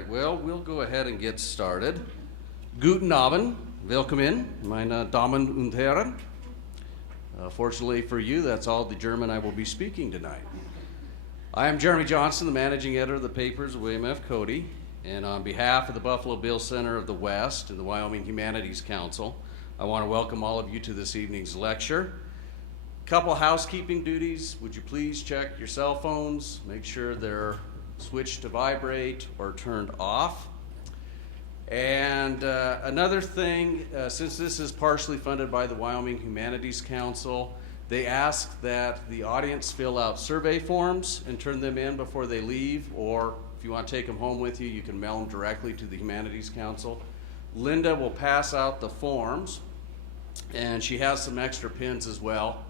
right, well, we'll go ahead and get started. Guten Abend, willkommen, meine Damen und Herren. Fortunately for you, that's all the German I will be speaking tonight. I am Jeremy Johnson, the managing editor of the papers of William F. Cody, and on behalf of the Buffalo Bill Center of the West and the Wyoming Humanities Council, I want to welcome all of you to this evening's lecture. Couple housekeeping duties. Would you please check your cell phones, make sure they're switched to vibrate or turned off. And another thing, since this is partially funded by the Wyoming Humanities Council, they ask that the audience fill out survey forms and turn them in before they leave, or if you want to take them home with you, you can mail them directly to the Humanities Council. Linda will pass out the forms, and she has some extra pins as well.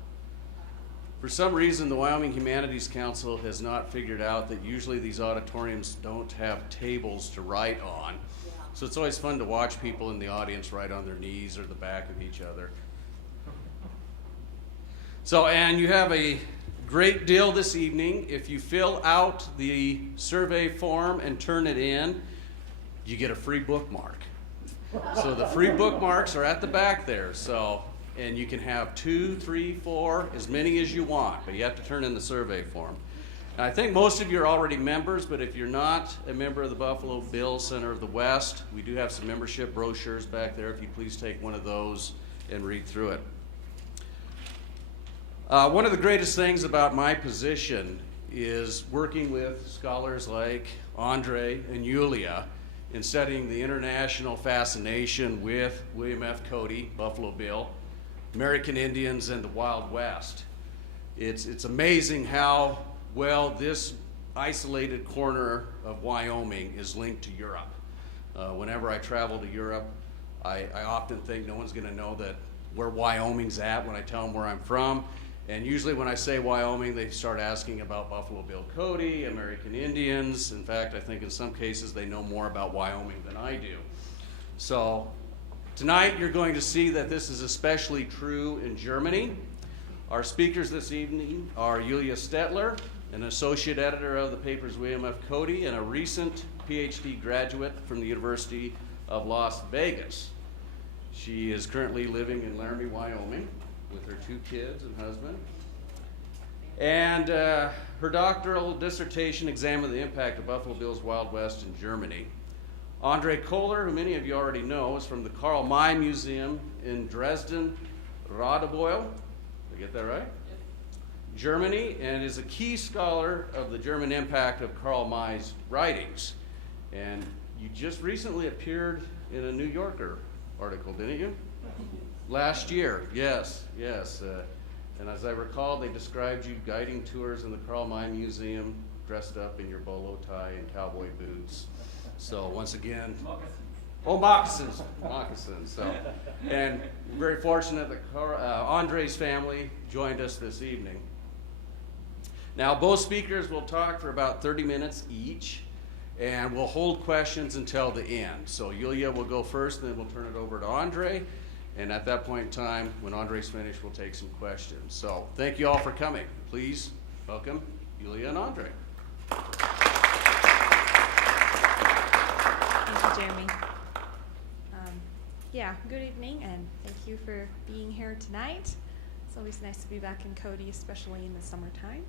For some reason, the Wyoming Humanities Council has not figured out that usually these auditoriums don't have tables to write on. So it's always fun to watch people in the audience write on their knees or the back of each other. So, and you have a great deal this evening. If you fill out the survey form and turn it in, you get a free bookmark. So the free bookmarks are at the back there. So, and you can have 2, 3, 4, as many as you want, but you have to turn in the survey form. And I think most of you are already members, but if you're not a member of the Buffalo Bill Center of the West, we do have some membership brochures back there. If you'd please take one of those and read through it. One of the greatest things about my position is working with scholars like Andre and Yulia in studying the international fascination with William F. Cody, Buffalo Bill, American Indians, and the Wild West. It's amazing how well this isolated corner of Wyoming is linked to Europe. Whenever I travel to Europe, I often think no one's gonna know that where Wyoming's at when I tell them where I'm from. And usually when I say Wyoming, they start asking about Buffalo Bill Cody, American Indians. In fact, I think in some cases they know more about Wyoming than I do. So tonight you're going to see that this is especially true in Germany. Our speakers this evening are Julia Stetler, an associate editor of the papers William F. Cody and a recent PhD graduate from the University of Las Vegas. She is currently living in Laramie, Wyoming with her 2 kids and husband. And her doctoral dissertation examined the impact of Buffalo Bill's Wild West in Germany. Andre Kohler, who many of you already know, is from the Karl Museum in Dresden, Radebeul. Did I get that right? Germany, and is a key scholar of the German impact of Karl May's writings. And you just recently appeared in a New Yorker article, didn't you? Last year, yes. And as I recall, they described you guiding tours in the Karl May Museum, dressed up in your bolo tie and cowboy boots. So once again, moccasins. So, and we're very fortunate that Andre's family joined us this evening. Now, both speakers will talk for about 30 minutes each, and we'll hold questions until the end. So Yulia will go first, and then we'll turn it over to Andre. And at that point in time, when Andre's finished, we'll take some questions. So thank you all for coming. Please welcome Yulia and Andre. Thank you, Jeremy. Good evening, and thank you for being here tonight. It's always nice to be back in Cody, especially in the summertime.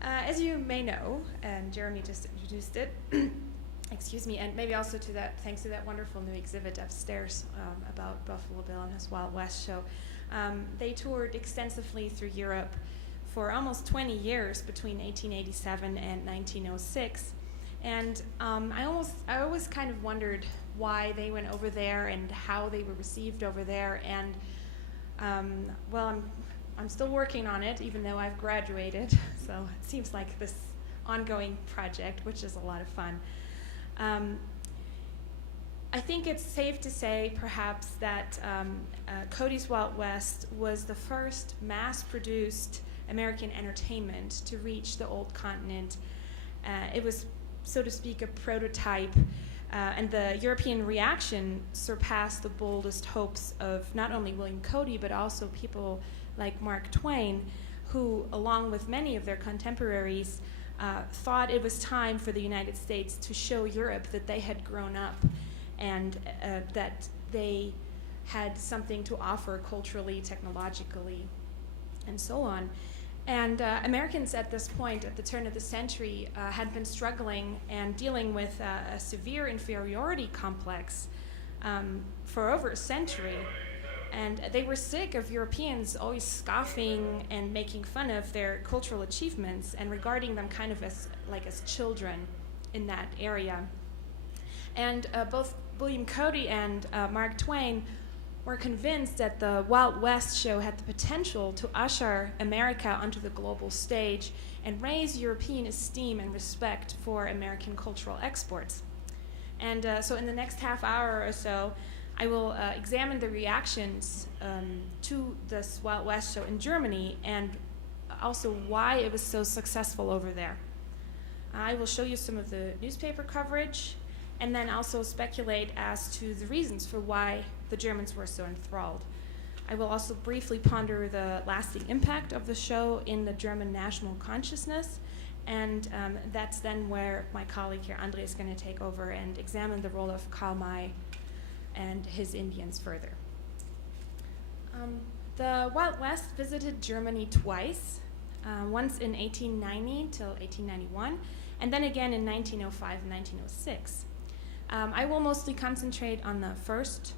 As you may know, and Jeremy just introduced it, excuse me, and maybe also to that, thanks to that wonderful new exhibit upstairs about Buffalo Bill and his Wild West show. They toured extensively through Europe for almost 20 years between 1887 and 1906. And I always kind of wondered why they went over there and how they were received over there. And I'm still working on it, even though I've graduated. So it seems like this ongoing project, which is a lot of fun. I think it's safe to say, perhaps, that Cody's Wild West was the first mass-produced American entertainment to reach the old continent. It was, so to speak, a prototype, and the European reaction surpassed the boldest hopes of not only William Cody, but also people like Mark Twain, who, along with many of their contemporaries, thought it was time for the United States to show Europe that they had grown up and that they had something to offer culturally, technologically, and so on. And Americans at this point, at the turn of the century, had been struggling and dealing with a severe inferiority complex for over a century. And they were sick of Europeans always scoffing and making fun of their cultural achievements and regarding them kind of as children in that area. And both William Cody and Mark Twain were convinced that the Wild West show had the potential to usher America onto the global stage and raise European esteem and respect for American cultural exports. And so in the next half hour or so, I will examine the reactions to this Wild West show in Germany and also why it was so successful over there. I will show you some of the newspaper coverage and then also speculate as to the reasons for why the Germans were so enthralled. I will also briefly ponder the lasting impact of the show in the German national consciousness, and that's then where my colleague here, Andre, is going to take over and examine the role of Karl and his Indians further. The Wild West visited Germany twice, once in 1890 till 1891, and then again in 1905 and 1906. I will mostly concentrate on the first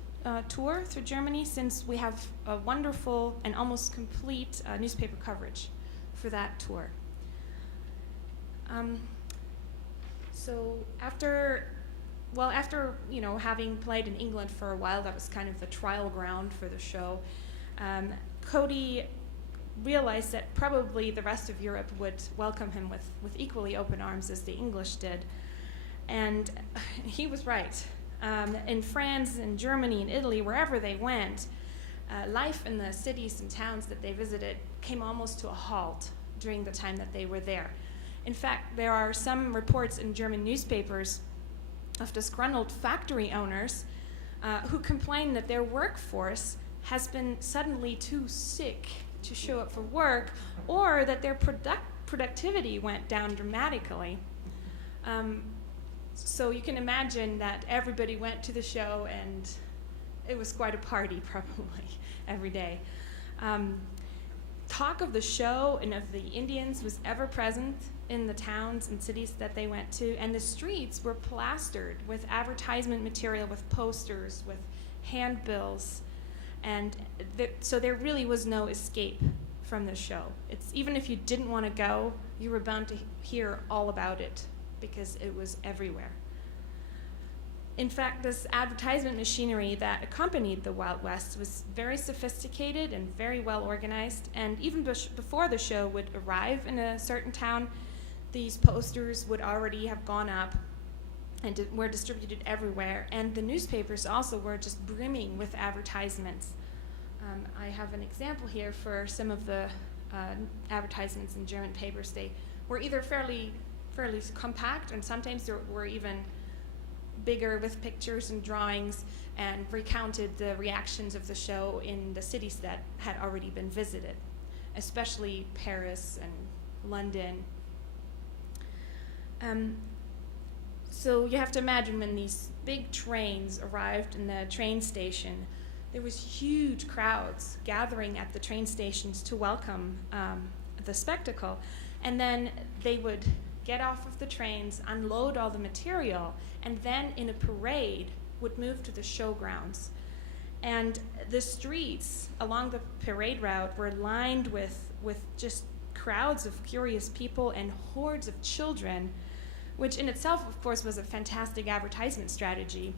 tour through Germany, since we have a wonderful and almost complete newspaper coverage for that tour. So after having played in England for a while, that was kind of the trial ground for the show, Cody realized that probably the rest of Europe would welcome him with equally open arms as the English did. And he was right. In France and Germany and Italy, wherever they went, life in the cities and towns that they visited came almost to a halt during the time that they were there. In fact, there are some reports in German newspapers of disgruntled factory owners who complain that their workforce has been suddenly too sick to show up for work, or that their productivity went down dramatically. So you can imagine that everybody went to the show, and it was quite a party probably every day. Talk of the show and of the Indians was ever present in the towns and cities that they went to, and the streets were plastered with advertisement material, with posters, with handbills, and so there really was no escape from the show. Even if you didn't want to go, you were bound to hear all about it because it was everywhere. In fact, this advertisement machinery that accompanied the Wild West was very sophisticated and very well organized, and even before the show would arrive in a certain town, these posters would already have gone up and were distributed everywhere, and the newspapers also were just brimming with advertisements. I have an example here for some of the advertisements in German papers. They were either fairly compact, and sometimes there were even bigger with pictures and drawings, and recounted the reactions of the show in the cities that had already been visited, especially Paris and London. So you have to imagine when these big trains arrived in the train station, there was huge crowds gathering at the train stations to welcome the spectacle. And then they would get off of the trains, unload all the material, and then in a parade would move to the showgrounds. And the streets along the parade route were lined with just crowds of curious people and hordes of children, which in itself, of course, was a fantastic advertisement strategy.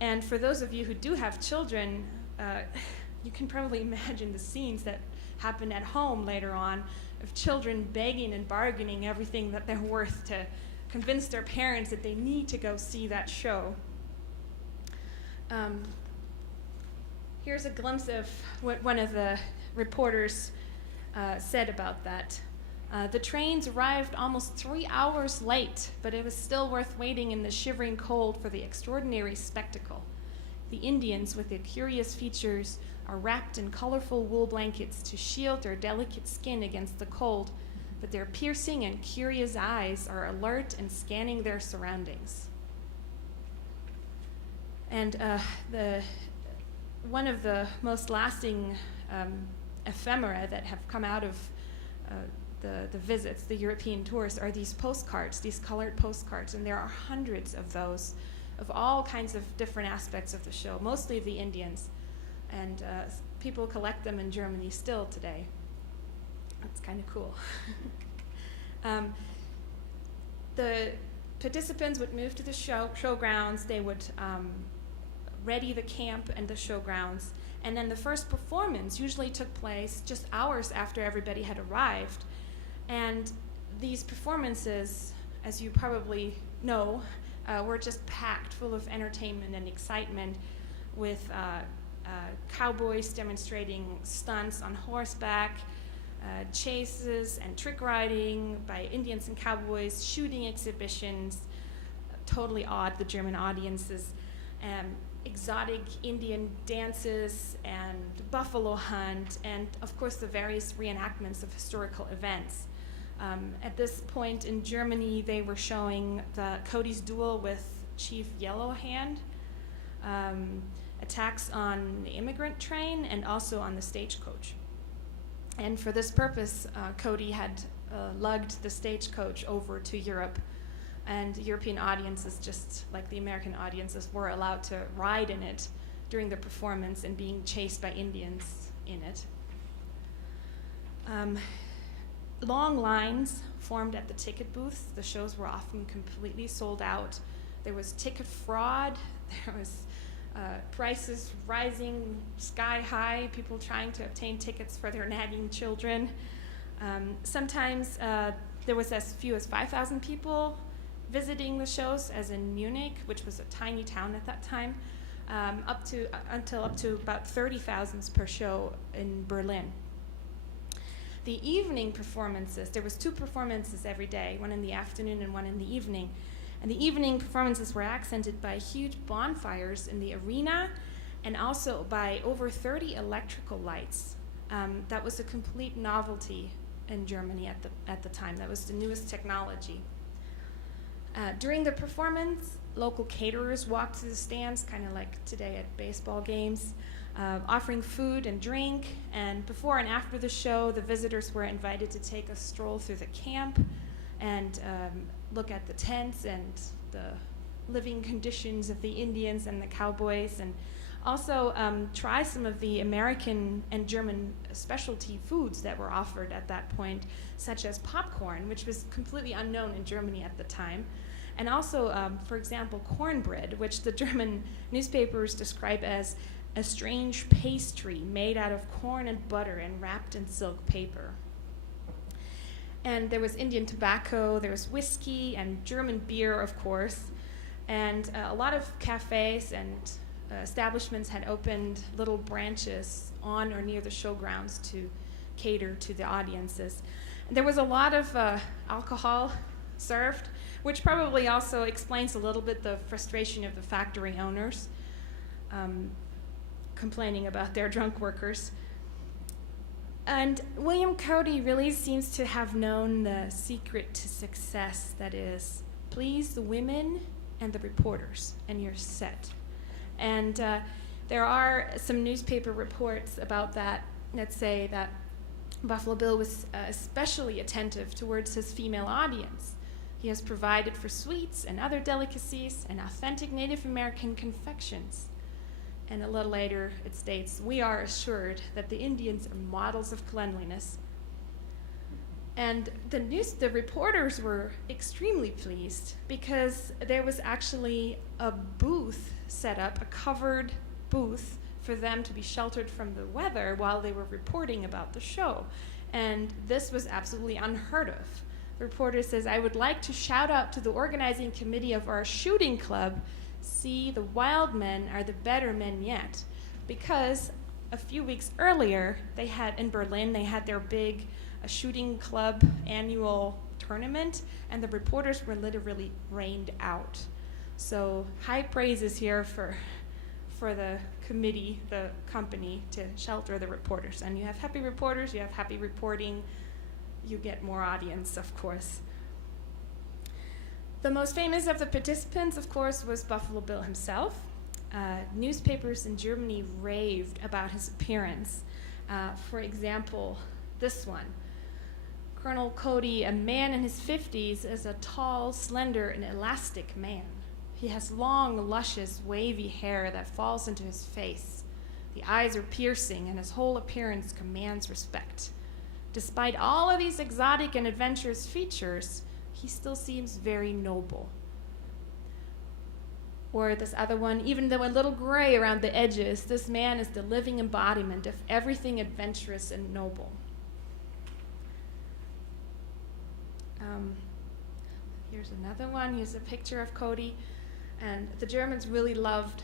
And for those of you who do have children, you can probably imagine the scenes that happen at home later on of children begging and bargaining everything that they're worth to convince their parents that they need to go see that show. Here's a glimpse of what one of the reporters said about that. The trains arrived almost 3 hours late, but it was still worth waiting in the shivering cold for the extraordinary spectacle. The Indians, with their curious features, are wrapped in colorful wool blankets to shield their delicate skin against the cold. but their piercing and curious eyes are alert and scanning their surroundings. And one of the most lasting ephemera that have come out of the visits, the European tours, are these postcards, these colored postcards, and there are hundreds of those, of all kinds of different aspects of the show, mostly of the Indians, and people collect them in Germany still today. That's kind of cool. The participants would move to the showgrounds. They would ready the camp and the showgrounds, and then the first performance usually took place just hours after everybody had arrived. And these performances, as you probably know, were just packed full of entertainment and excitement, with cowboys demonstrating stunts on horseback, chases and trick riding by Indians and cowboys, shooting exhibitions, totally awed the German audiences, exotic Indian dances and buffalo hunt, and of course the various reenactments of historical events. At this point in Germany, they were showing Cody's duel with Chief Yellowhand, attacks on the immigrant train, and also on the stagecoach. And for this purpose, Cody had lugged the stagecoach over to Europe, and European audiences, just like the American audiences, were allowed to ride in it during the performance and being chased by Indians in it. Long lines formed at the ticket booths. The shows were often completely sold out. There was ticket fraud. There was prices rising sky high, people trying to obtain tickets for their nagging children. Sometimes there was as few as 5,000 people visiting the shows, as in Munich, which was a tiny town at that time, until up to about 30,000 per show in Berlin. The evening performances, there was 2 performances every day, one in the afternoon and one in the evening. And the evening performances were accented by huge bonfires in the arena, and also by over 30 electrical lights. That was a complete novelty in Germany at the time. That was the newest technology. During the performance, local caterers walked to the stands, kind of like today at baseball games, offering food and drink. And before and after the show, the visitors were invited to take a stroll through the camp and look at the tents and the living conditions of the Indians and the cowboys, and also try some of the American and German specialty foods that were offered at that point, such as popcorn, which was completely unknown in Germany at the time, and also, for example, cornbread, which the German newspapers describe as a strange pastry made out of corn and butter and wrapped in silk paper. And there was Indian tobacco, there was whiskey and German beer, of course, and a lot of cafes and establishments had opened little branches on or near the showgrounds to cater to the audiences. And there was a lot of alcohol served, which probably also explains a little bit the frustration of the factory owners, complaining about their drunk workers. And William Cody really seems to have known the secret to success, that is, please the women and the reporters, and you're set. And there are some newspaper reports about that say that Buffalo Bill was especially attentive towards his female audience. He has provided for sweets and other delicacies and authentic Native American confections. And a little later it states, we are assured that the Indians are models of cleanliness. And the reporters were extremely pleased because there was actually a booth set up, a covered booth for them to be sheltered from the weather while they were reporting about the show. And this was absolutely unheard of. The reporter says, I would like to shout out to the organizing committee of our shooting club, see, the wild men are the better men yet. Because a few weeks earlier, in Berlin, they had their big shooting club annual tournament, and the reporters were literally rained out. So high praises here for the committee, the company, to shelter the reporters. And you have happy reporters, you have happy reporting, you get more audience, of course. The most famous of the participants, of course, was Buffalo Bill himself. Newspapers in Germany raved about his appearance. For example, this one. Colonel Cody, a man in his 50s, is a tall, slender, and elastic man. He has long, luscious, wavy hair that falls into his face. The eyes are piercing, and his whole appearance commands respect. Despite all of these exotic and adventurous features, he still seems very noble. Or this other one, even though a little gray around the edges, this man is the living embodiment of everything adventurous and noble. Here's another one. Here's a picture of Cody. And the Germans really loved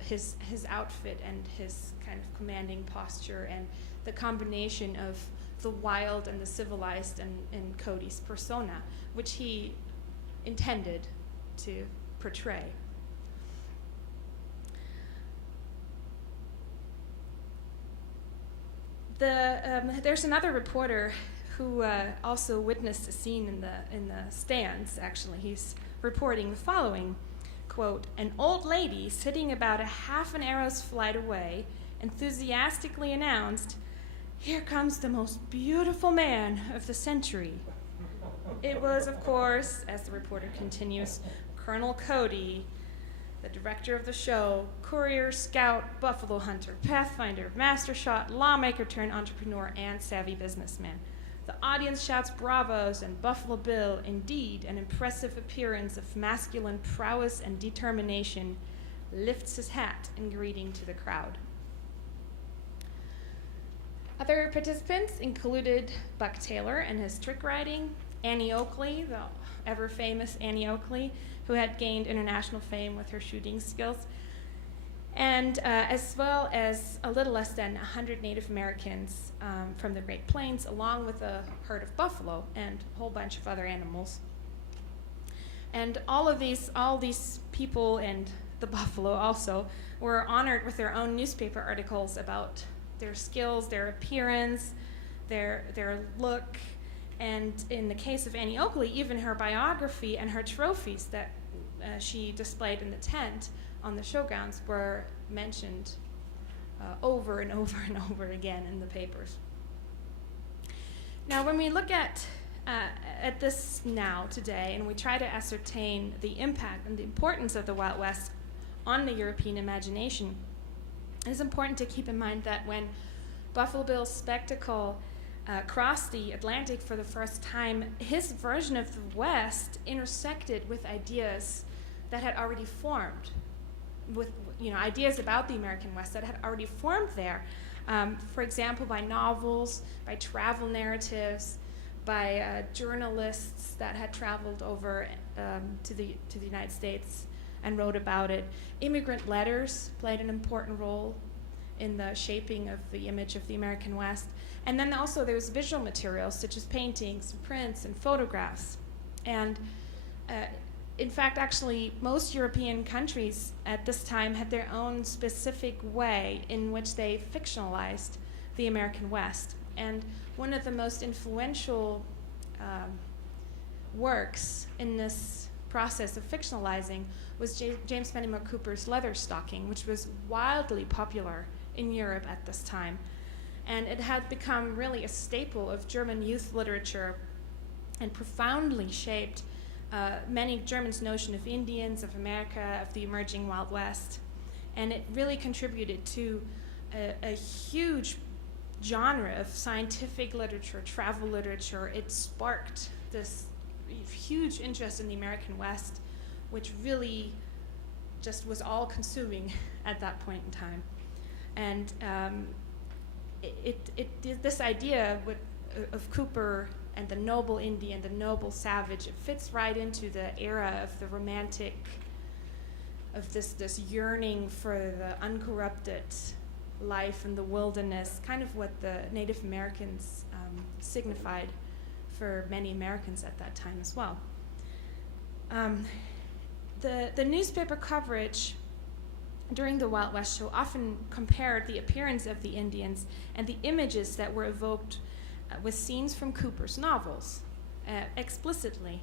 his outfit and his kind of commanding posture and the combination of the wild and the civilized in Cody's persona, which he intended to portray. There's another reporter who also witnessed a scene in the stands, actually. He's reporting the following, quote, "An old lady sitting about a half an arrow's flight away enthusiastically announced, 'Here comes the most beautiful man of the century.' It was, of course," as the reporter continues, "Colonel Cody, the director of the show, courier, scout, buffalo hunter, pathfinder, master shot, lawmaker turned entrepreneur, and savvy businessman. The audience shouts bravos, and Buffalo Bill, indeed an impressive appearance of masculine prowess and determination, lifts his hat in greeting to the crowd." Other participants included Buck Taylor and his trick riding, Annie Oakley, the ever-famous Annie Oakley, who had gained international fame with her shooting skills, and as well as a little less than 100 Native Americans from the Great Plains, along with a herd of buffalo and a whole bunch of other animals. And all these people and the buffalo also were honored with their own newspaper articles about their skills, their appearance, their look, and in the case of Annie Oakley, even her biography and her trophies that she displayed in the tent on the showgrounds were mentioned over and over and over again in the papers. Now, when we look at this now, today, and we try to ascertain the impact and the importance of the Wild West on the European imagination, it is important to keep in mind that when Buffalo Bill's spectacle crossed the Atlantic for the first time, his version of the West intersected with ideas that had already formed, with ideas about the American West that had already formed there. For example, by novels, by travel narratives, by journalists that had traveled over to the United States and wrote about it. Immigrant letters played an important role in the shaping of the image of the American West. And then also there was visual materials such as paintings, prints, and photographs. And in fact, actually, most European countries at this time had their own specific way in which they fictionalized the American West. And one of the most influential works in this process of fictionalizing was James Fenimore Cooper's Leatherstocking, which was wildly popular in Europe at this time. And it had become really a staple of German youth literature and profoundly shaped many Germans' notion of Indians, of America, of the emerging Wild West. And it really contributed to a huge genre of scientific literature, travel literature. It sparked this huge interest in the American West, which really just was all-consuming at that point in time. And this idea of Cooper and the noble Indian, the noble savage, it fits right into the era of the romantic, of this yearning for the uncorrupted life in the wilderness, kind of what the Native Americans signified for many Americans at that time as well. The newspaper coverage during the Wild West show often compared the appearance of the Indians and the images that were evoked with scenes from Cooper's novels, explicitly.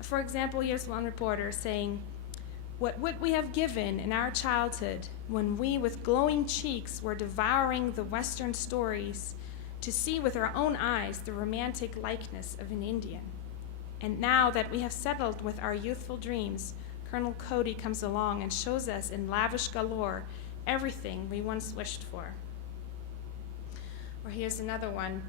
For example, here's one reporter saying, "What would we have given in our childhood when we, with glowing cheeks, were devouring the Western stories to see with our own eyes the romantic likeness of an Indian? And now that we have settled with our youthful dreams, Colonel Cody comes along and shows us in lavish galore everything we once wished for." Or here's another one.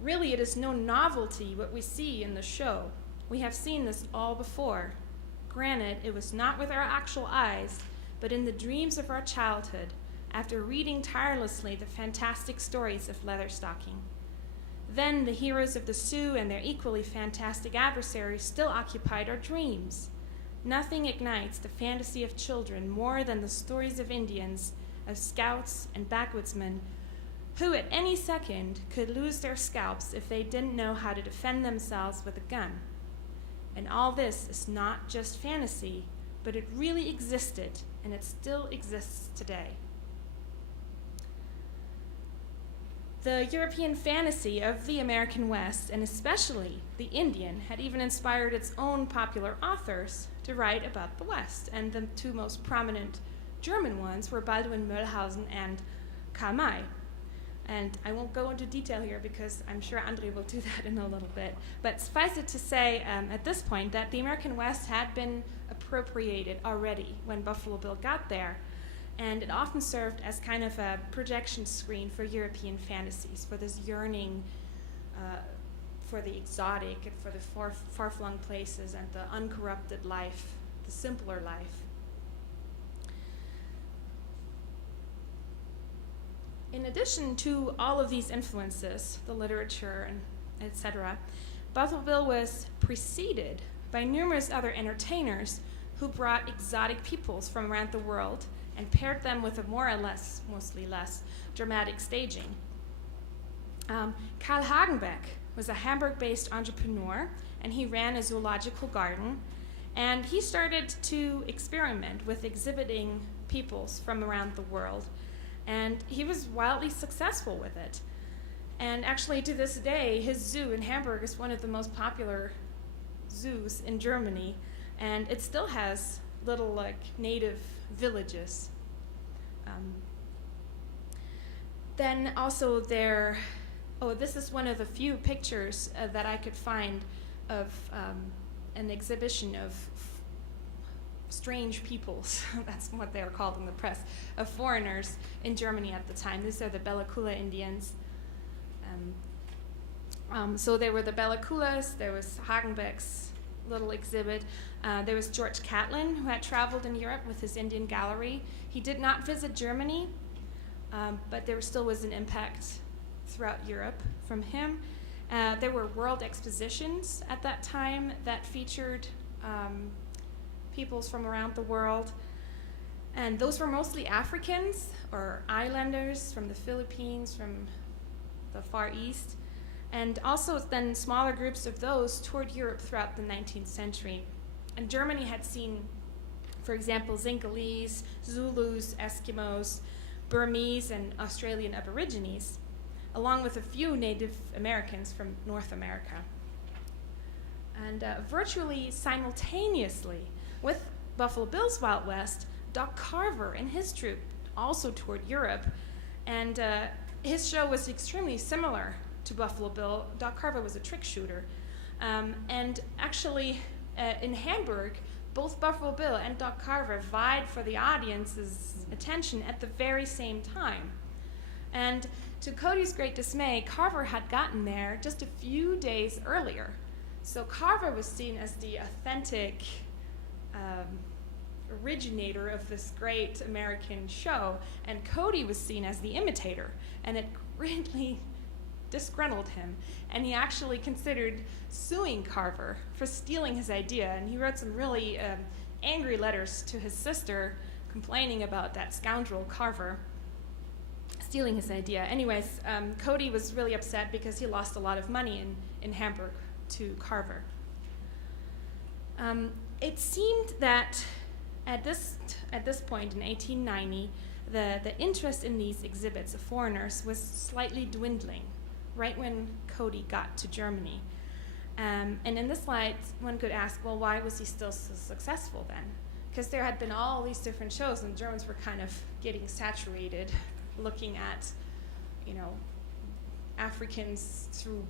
"Really, it is no novelty what we see in the show. We have seen this all before. Granted, it was not with our actual eyes, but in the dreams of our childhood, after reading tirelessly the fantastic stories of Leatherstocking. Then the heroes of the Sioux and their equally fantastic adversaries still occupied our dreams. Nothing ignites the fantasy of children more than the stories of Indians, of scouts and backwoodsmen, who at any second could lose their scalps if they didn't know how to defend themselves with a gun. And all this is not just fantasy, but it really existed, and it still exists today." The European fantasy of the American West, and especially the Indian, had even inspired its own popular authors to write about the West, and the two most prominent German ones were Baldwin Möhlhausen and Karl May. And I won't go into detail here because I'm sure Andre will do that in a little bit. But suffice it to say at this point that the American West had been appropriated already when Buffalo Bill got there. And it often served as kind of a projection screen for European fantasies, for this yearning for the exotic and for the far-flung places and the uncorrupted life, the simpler life. In addition to all of these influences, the literature and etc., Buffalo Bill was preceded by numerous other entertainers who brought exotic peoples from around the world and paired them with a more or less, mostly less, dramatic staging. Karl Hagenbeck was a Hamburg-based entrepreneur, and he ran a zoological garden, and he started to experiment with exhibiting peoples from around the world. And he was wildly successful with it. And actually, to this day, his zoo in Hamburg is one of the most popular zoos in Germany. And it still has little, native villages. Then also this is one of the few pictures that I could find of an exhibition of strange peoples, that's what they were called in the press, of foreigners in Germany at the time. These are the Bella Coola Indians. So there were the Bella Coolas, there was Hagenbeck's little exhibit, there was George Catlin, who had traveled in Europe with his Indian gallery. He did not visit Germany, but there still was an impact throughout Europe from him. There were world expositions at that time that featured peoples from around the world, and those were mostly Africans or islanders from the Philippines, from the Far East, and also then smaller groups of those toured Europe throughout the 19th century. And Germany had seen, for example, Zingalese, Zulus, Eskimos, Burmese, and Australian Aborigines, along with a few Native Americans from North America. And virtually simultaneously with Buffalo Bill's Wild West, Doc Carver and his troupe also toured Europe, and his show was extremely similar to Buffalo Bill. Doc Carver was a trick shooter, and actually in Hamburg, both Buffalo Bill and Doc Carver vied for the audience's attention at the very same time. And to Cody's great dismay, Carver had gotten there just a few days earlier. So Carver was seen as the authentic originator of this great American show, and Cody was seen as the imitator, and it greatly disgruntled him, and he actually considered suing Carver for stealing his idea, and he wrote some really angry letters to his sister complaining about that scoundrel Carver stealing his idea. Anyways, Cody was really upset because he lost a lot of money in Hamburg to Carver. It seemed that at this point in 1890, the interest in these exhibits of foreigners was slightly dwindling. right when Cody got to Germany. And in this light, one could ask, well, why was he still so successful then? Because there had been all these different shows, and Germans were kind of getting saturated looking at, Africans through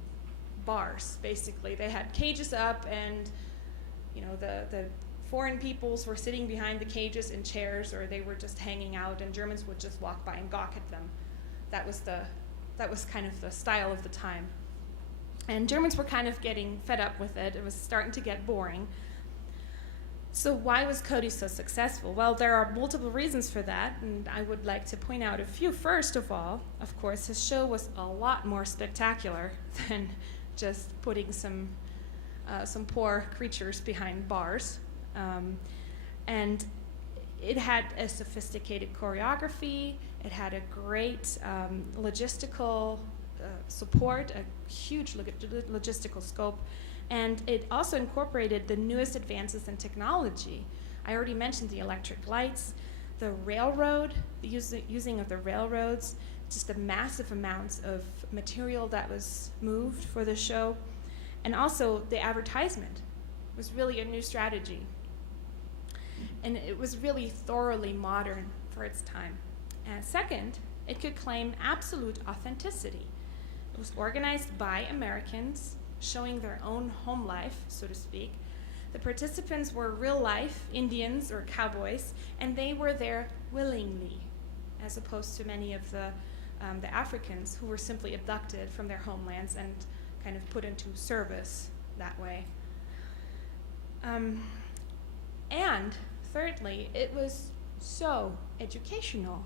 bars, basically. They had cages up, and, the foreign peoples were sitting behind the cages in chairs, or they were just hanging out, and Germans would just walk by and gawk at them. That was kind of the style of the time. And Germans were kind of getting fed up with it. It was starting to get boring. So why was Cody so successful? Well, there are multiple reasons for that, and I would like to point out a few. First of all, of course, his show was a lot more spectacular than just putting some poor creatures behind bars. And it had a sophisticated choreography. It had a great logistical support, a huge logistical scope, and it also incorporated the newest advances in technology. I already mentioned the electric lights, the railroad, the using of the railroads, just the massive amounts of material that was moved for the show, and also the advertisement was really a new strategy. And it was really thoroughly modern for its time. And second, it could claim absolute authenticity. It was organized by Americans, showing their own home life, so to speak. The participants were real-life Indians or cowboys, and they were there willingly, as opposed to many of the Africans who were simply abducted from their homelands and kind of put into service that way. And thirdly, it was so educational.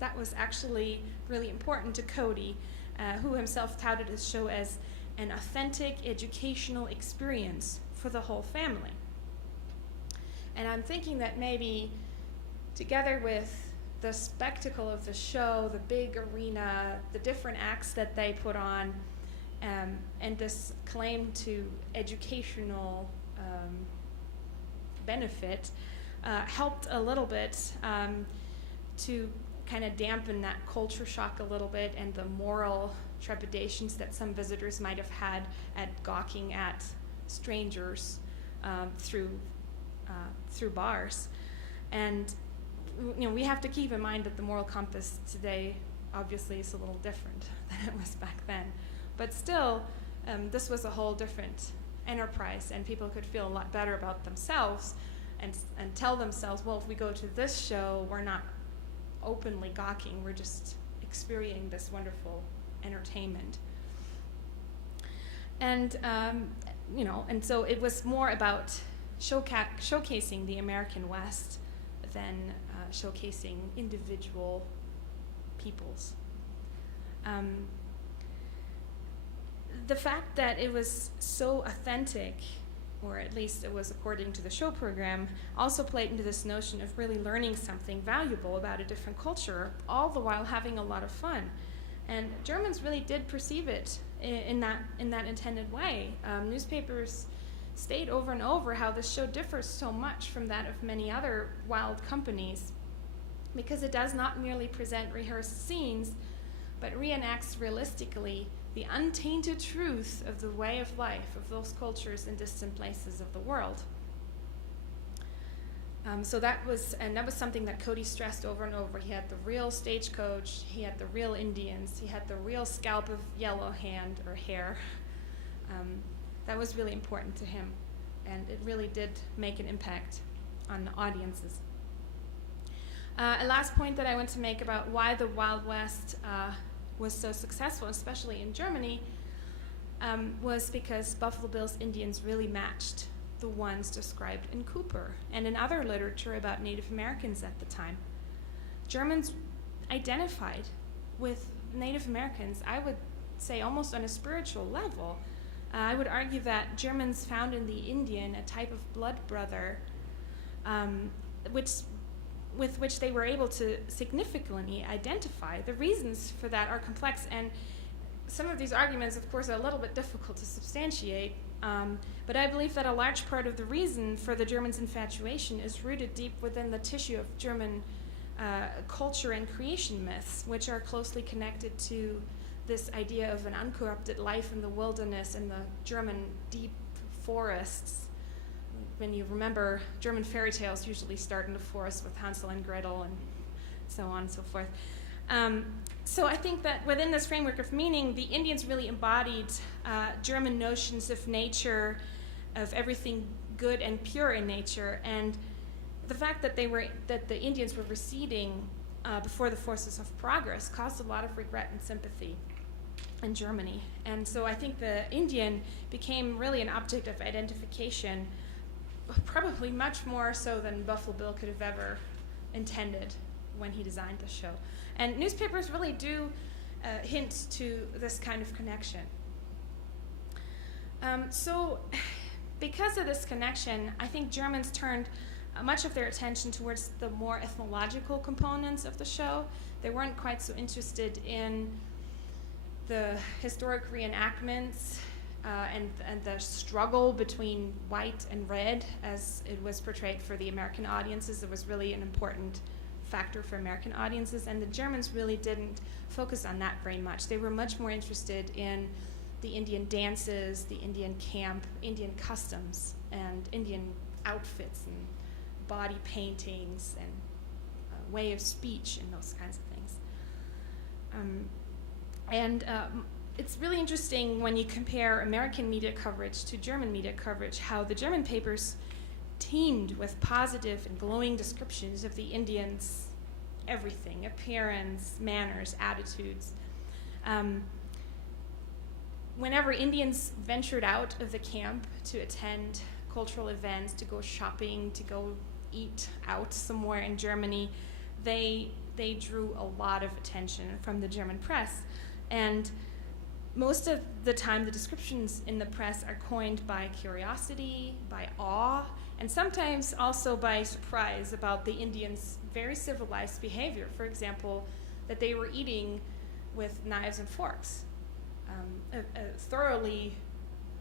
That was actually really important to Cody, who himself touted his show as an authentic educational experience for the whole family. And I'm thinking that maybe together with the spectacle of the show, the big arena, the different acts that they put on, and this claim to educational benefit helped a little bit to kind of dampen that culture shock a little bit and the moral trepidations that some visitors might have had at gawking at strangers through bars. And we have to keep in mind that the moral compass today obviously is a little different than it was back then. But still, this was a whole different enterprise, and people could feel a lot better about themselves and tell themselves, well, if we go to this show, we're not openly gawking, we're just experiencing this wonderful entertainment. And and so it was more about showcasing the American West than showcasing individual peoples. The fact that it was so authentic, or at least it was according to the show program, also played into this notion of really learning something valuable about a different culture, all the while having a lot of fun. And Germans really did perceive it in that intended way. Newspapers state over and over how this show differs so much from that of many other wild companies, because it does not merely present rehearsed scenes, but reenacts realistically the untainted truth of the way of life of those cultures in distant places of the world. So that was something that Cody stressed over and over. He had the real stagecoach, he had the real Indians, he had the real scalp of yellow hair. That was really important to him, and it really did make an impact on the audiences. A last point that I want to make about why the Wild West was so successful, especially in Germany, was because Buffalo Bill's Indians really matched the ones described in Cooper and in other literature about Native Americans at the time. Germans identified with Native Americans, I would say almost on a spiritual level. I would argue that Germans found in the Indian a type of blood brother with which they were able to significantly identify. The reasons for that are complex, and some of these arguments, of course, are a little bit difficult to substantiate, but I believe that a large part of the reason for the Germans' infatuation is rooted deep within the tissue of German culture and creation myths, which are closely connected to this idea of an uncorrupted life in the wilderness, in the German deep forests. When you remember, German fairy tales usually start in the forest with Hansel and Gretel and so on and so forth. So I think that within this framework of meaning, the Indians really embodied German notions of nature, of everything good and pure in nature, and the fact that the Indians were receding before the forces of progress caused a lot of regret and sympathy in Germany. And so I think the Indian became really an object of identification, probably much more so than Buffalo Bill could have ever intended when he designed the show. And newspapers really do hint to this kind of connection. So because of this connection, I think Germans turned much of their attention towards the more ethnological components of the show. They weren't quite so interested in the historic reenactments and the struggle between white and red as it was portrayed for the American audiences. It was really an important factor for American audiences, and the Germans really didn't focus on that very much. They were much more interested in the Indian dances, the Indian camp, Indian customs, and Indian outfits and body paintings and way of speech and those kinds of things. It's really interesting when you compare American media coverage to German media coverage, how the German papers teemed with positive and glowing descriptions of the Indians' everything, appearance, manners, attitudes. Whenever Indians ventured out of the camp to attend cultural events, to go shopping, to go eat out somewhere in Germany, they drew a lot of attention from the German press. And most of the time, the descriptions in the press are coined by curiosity, by awe, and sometimes also by surprise about the Indians' very civilized behavior. For example, that they were eating with knives and forks, a thoroughly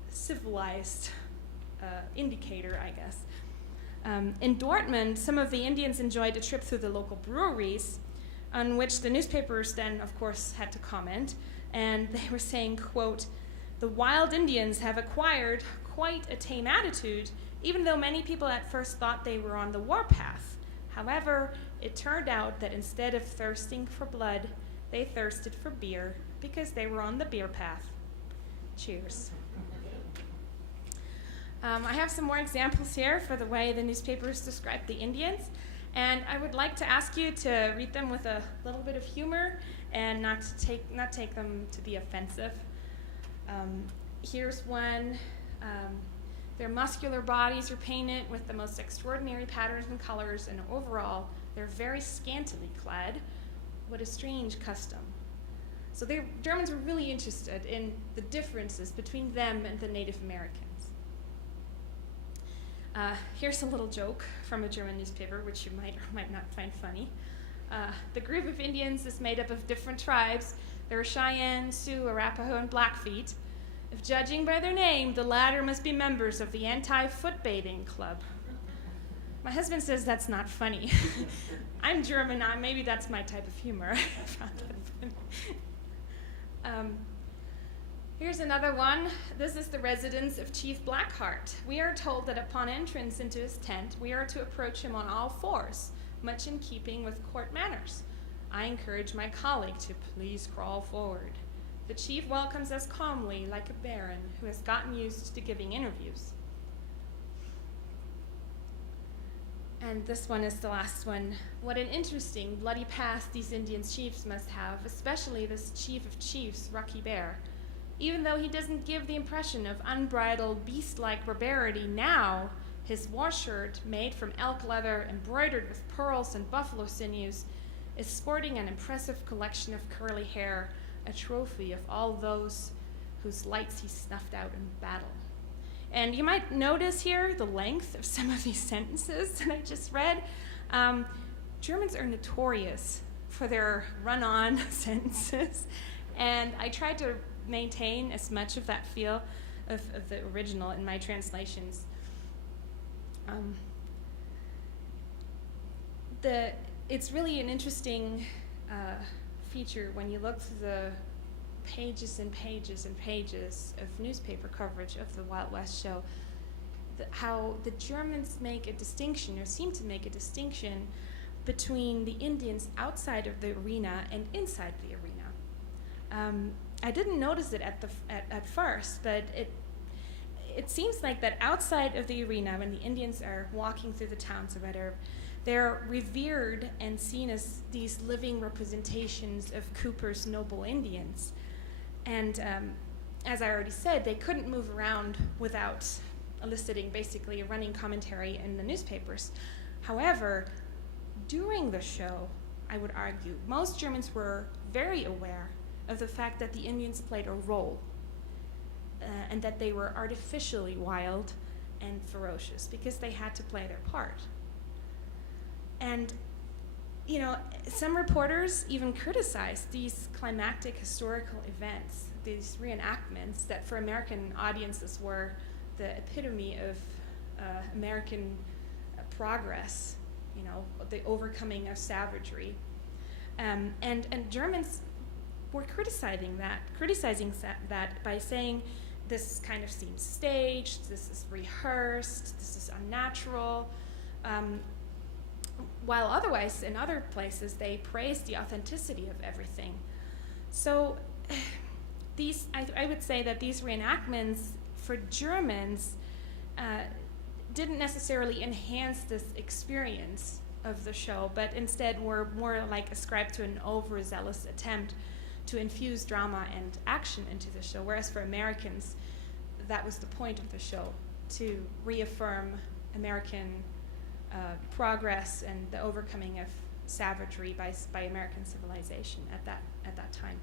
civilized indicator, I guess. In Dortmund, some of the Indians enjoyed a trip through the local breweries, on which the newspapers then, of course, had to comment. And they were saying, quote, "The wild Indians have acquired quite a tame attitude, even though many people at first thought they were on the warpath. However, it turned out that instead of thirsting for blood, they thirsted for beer because they were on the beer path." Cheers. I have some more examples here for the way the newspapers describe the Indians, and I would like to ask you to read them with a little bit of humor and not take them to be offensive. Here's one. Their muscular bodies are painted with the most extraordinary patterns and colors, and overall, they're very scantily clad. What a strange custom. So the Germans were really interested in the differences between them and the Native Americans. Here's a little joke from a German newspaper, which you might or might not find funny. The group of Indians is made up of different tribes. There are Cheyenne, Sioux, Arapaho, and Blackfeet. If judging by their name, the latter must be members of the anti-foot bathing club. My husband says that's not funny. I'm German, maybe that's my type of humor. Here's another one. This is the residence of Chief Blackheart. We are told that upon entrance into his tent, we are to approach him on all fours, much in keeping with court manners. I encourage my colleague to please crawl forward. The chief welcomes us calmly, like a baron who has gotten used to giving interviews. And this one is the last one. What an interesting, bloody past these Indian chiefs must have, especially this chief of chiefs, Rocky Bear. Even though he doesn't give the impression of unbridled, beast-like barbarity now, his war shirt, made from elk leather, embroidered with pearls and buffalo sinews, is sporting an impressive collection of curly hair, a trophy of all those whose lights he snuffed out in battle. And you might notice here the length of some of these sentences that I just read. Germans are notorious for their run-on sentences, and I tried to maintain as much of that feel of the original in my translations. It's really an interesting feature when you look through pages and pages and pages of newspaper coverage of the Wild West show, how the Germans make a distinction, or seem to make a distinction, between the Indians outside of the arena and inside the arena. I didn't notice it at first, but it seems like that outside of the arena, when the Indians are walking through the towns or whatever, they're revered and seen as these living representations of Cooper's noble Indians. And as I already said, they couldn't move around without eliciting basically a running commentary in the newspapers. However, during the show, I would argue, most Germans were very aware of the fact that the Indians played a role, and that they were artificially wild and ferocious because they had to play their part. And, you know, some reporters even criticized these climactic historical events, these reenactments that for American audiences were the epitome of American progress, you know, the overcoming of savagery. And Germans were criticizing that by saying this kind of seems staged, this is rehearsed, this is unnatural, while otherwise in other places they praised the authenticity of everything. So I would say that these reenactments for Germans didn't necessarily enhance this experience of the show, but instead were more like ascribed to an overzealous attempt to infuse drama and action into the show, whereas for Americans, that was the point of the show, to reaffirm American progress and the overcoming of savagery by American civilization at that time.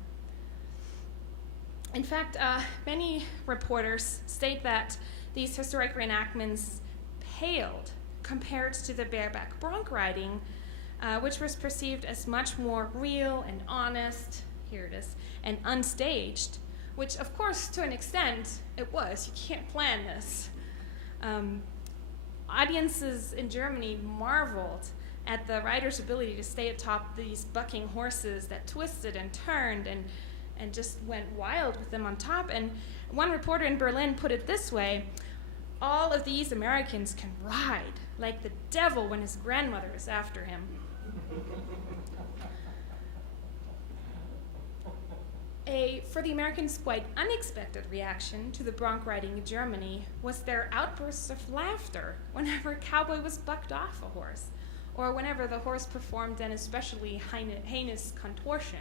In fact, many reporters state that these historic reenactments paled compared to the bareback bronc riding, which was perceived as much more real and honest, here it is, and unstaged, which of course to an extent it was. You can't plan this. Audiences in Germany marveled at the riders' ability to stay atop these bucking horses that twisted and turned and just went wild with them on top. And one reporter in Berlin put it this way: all of these Americans can ride like the devil when his grandmother is after him. For the Americans, quite unexpected reaction to the bronc riding in Germany was their outbursts of laughter whenever a cowboy was bucked off a horse, or whenever the horse performed an especially heinous contortion.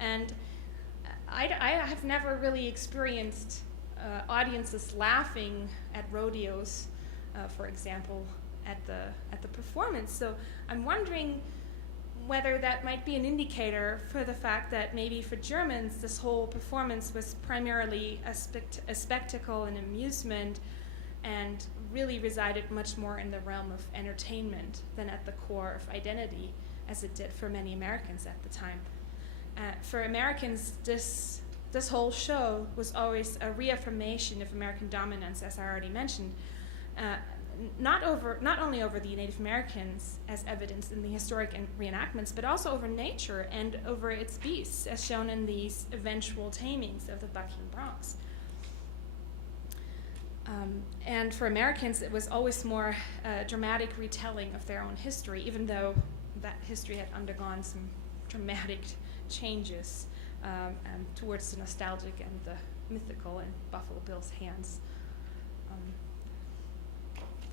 And I have never really experienced audiences laughing at rodeos, for example, at the performance. So I'm wondering whether that might be an indicator for the fact that maybe for Germans this whole performance was primarily a spectacle and amusement, and really resided much more in the realm of entertainment than at the core of identity, as it did for many Americans at the time. For Americans, this whole show was always a reaffirmation of American dominance, as I already mentioned, not only over the Native Americans, as evidenced in the historic reenactments, but also over nature and over its beasts, as shown in these eventual tamings of the bucking broncs. And for Americans, it was always more dramatic retelling of their own history, even though that history had undergone some dramatic changes towards the nostalgic and the mythical in Buffalo Bill's hands.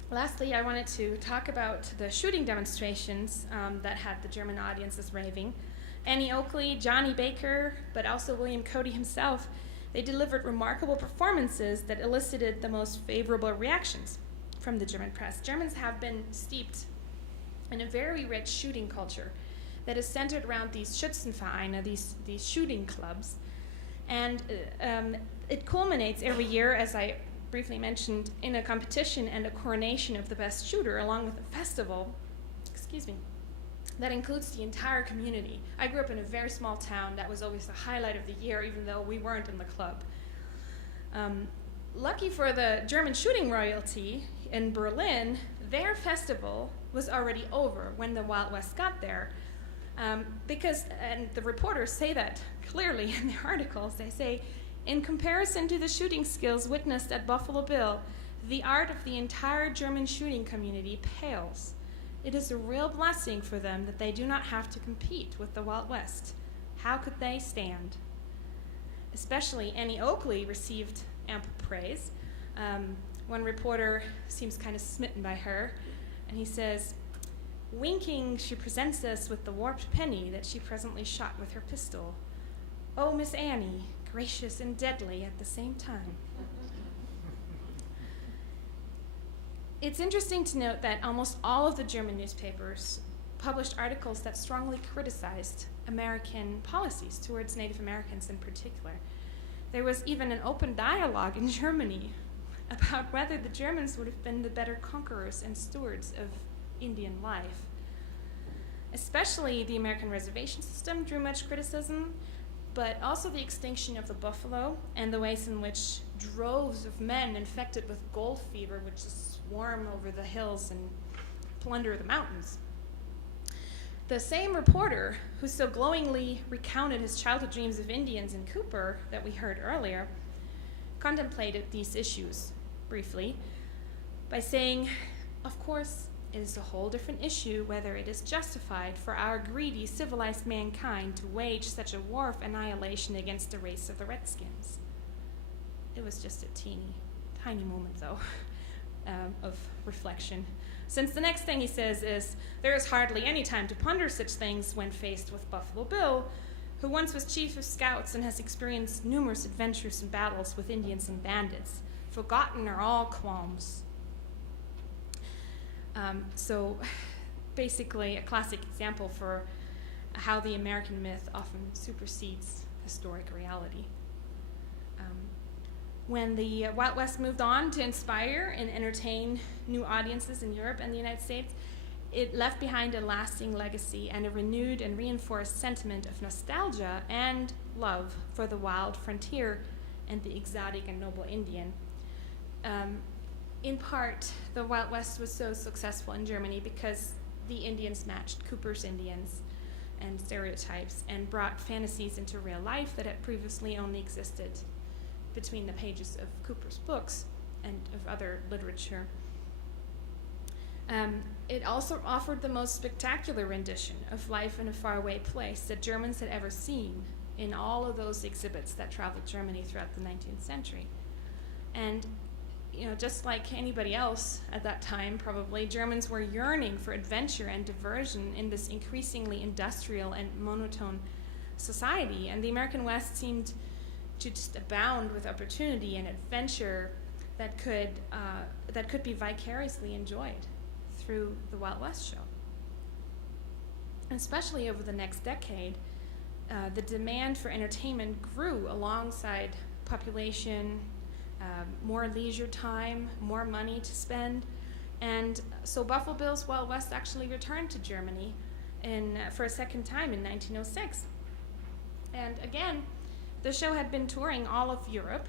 Lastly, I wanted to talk about the shooting demonstrations that had the German audiences raving. Annie Oakley, Johnny Baker, but also William Cody himself, they delivered remarkable performances that elicited the most favorable reactions from the German press. Germans have been steeped in a very rich shooting culture that is centered around these Schützenvereine, these shooting clubs. And it culminates every year, as I briefly mentioned, in a competition and a coronation of the best shooter, along with a festival, that includes the entire community. I grew up in a very small town. That was always the highlight of the year, even though we weren't in the club. Lucky for the German shooting royalty in Berlin, their festival was already over when the Wild West got there. Because, and the reporters say that clearly in their articles, they say, in comparison to the shooting skills witnessed at Buffalo Bill, the art of the entire German shooting community pales. It is a real blessing for them that they do not have to compete with the Wild West. How could they stand? Especially Annie Oakley received ample praise. One reporter seems kind of smitten by her, and he says, winking, she presents us with the warped penny that she presently shot with her pistol. Oh, Miss Annie, gracious and deadly at the same time. It's interesting to note that almost all of the German newspapers published articles that strongly criticized American policies towards Native Americans in particular. There was even an open dialogue in Germany about whether the Germans would have been the better conquerors and stewards of Indian life. Especially the American reservation system drew much criticism, but also the extinction of the buffalo and the ways in which droves of men infected with gold fever would just swarm over the hills and plunder the mountains. The same reporter who so glowingly recounted his childhood dreams of Indians in Cooper that we heard earlier contemplated these issues briefly by saying, of course, it is a whole different issue whether it is justified for our greedy, civilized mankind to wage such a war of annihilation against the race of the Redskins. It was just a tiny moment, though, of reflection. Since the next thing he says is, there is hardly any time to ponder such things when faced with Buffalo Bill, who once was chief of scouts and has experienced numerous adventures and battles with Indians and bandits. Forgotten are all qualms. So basically a classic example for how the American myth often supersedes historic reality. When the Wild West moved on to inspire and entertain new audiences in Europe and the United States, it left behind a lasting legacy and a renewed and reinforced sentiment of nostalgia and love for the wild frontier and the exotic and noble Indian. In part, the Wild West was so successful in Germany because the Indians matched Cooper's Indians and stereotypes and brought fantasies into real life that had previously only existed between the pages of Cooper's books and of other literature. It also offered the most spectacular rendition of life in a faraway place that Germans had ever seen in all of those exhibits that traveled Germany throughout the 19th century. And just like anybody else at that time, probably, Germans were yearning for adventure and diversion in this increasingly industrial and monotone society, and the American West seemed to just abound with opportunity and adventure that could be vicariously enjoyed through the Wild West show. And especially over the next decade, the demand for entertainment grew alongside population, more leisure time, more money to spend, and so Buffalo Bill's Wild West actually returned to Germany for a second time in 1906. And again, the show had been touring all of Europe,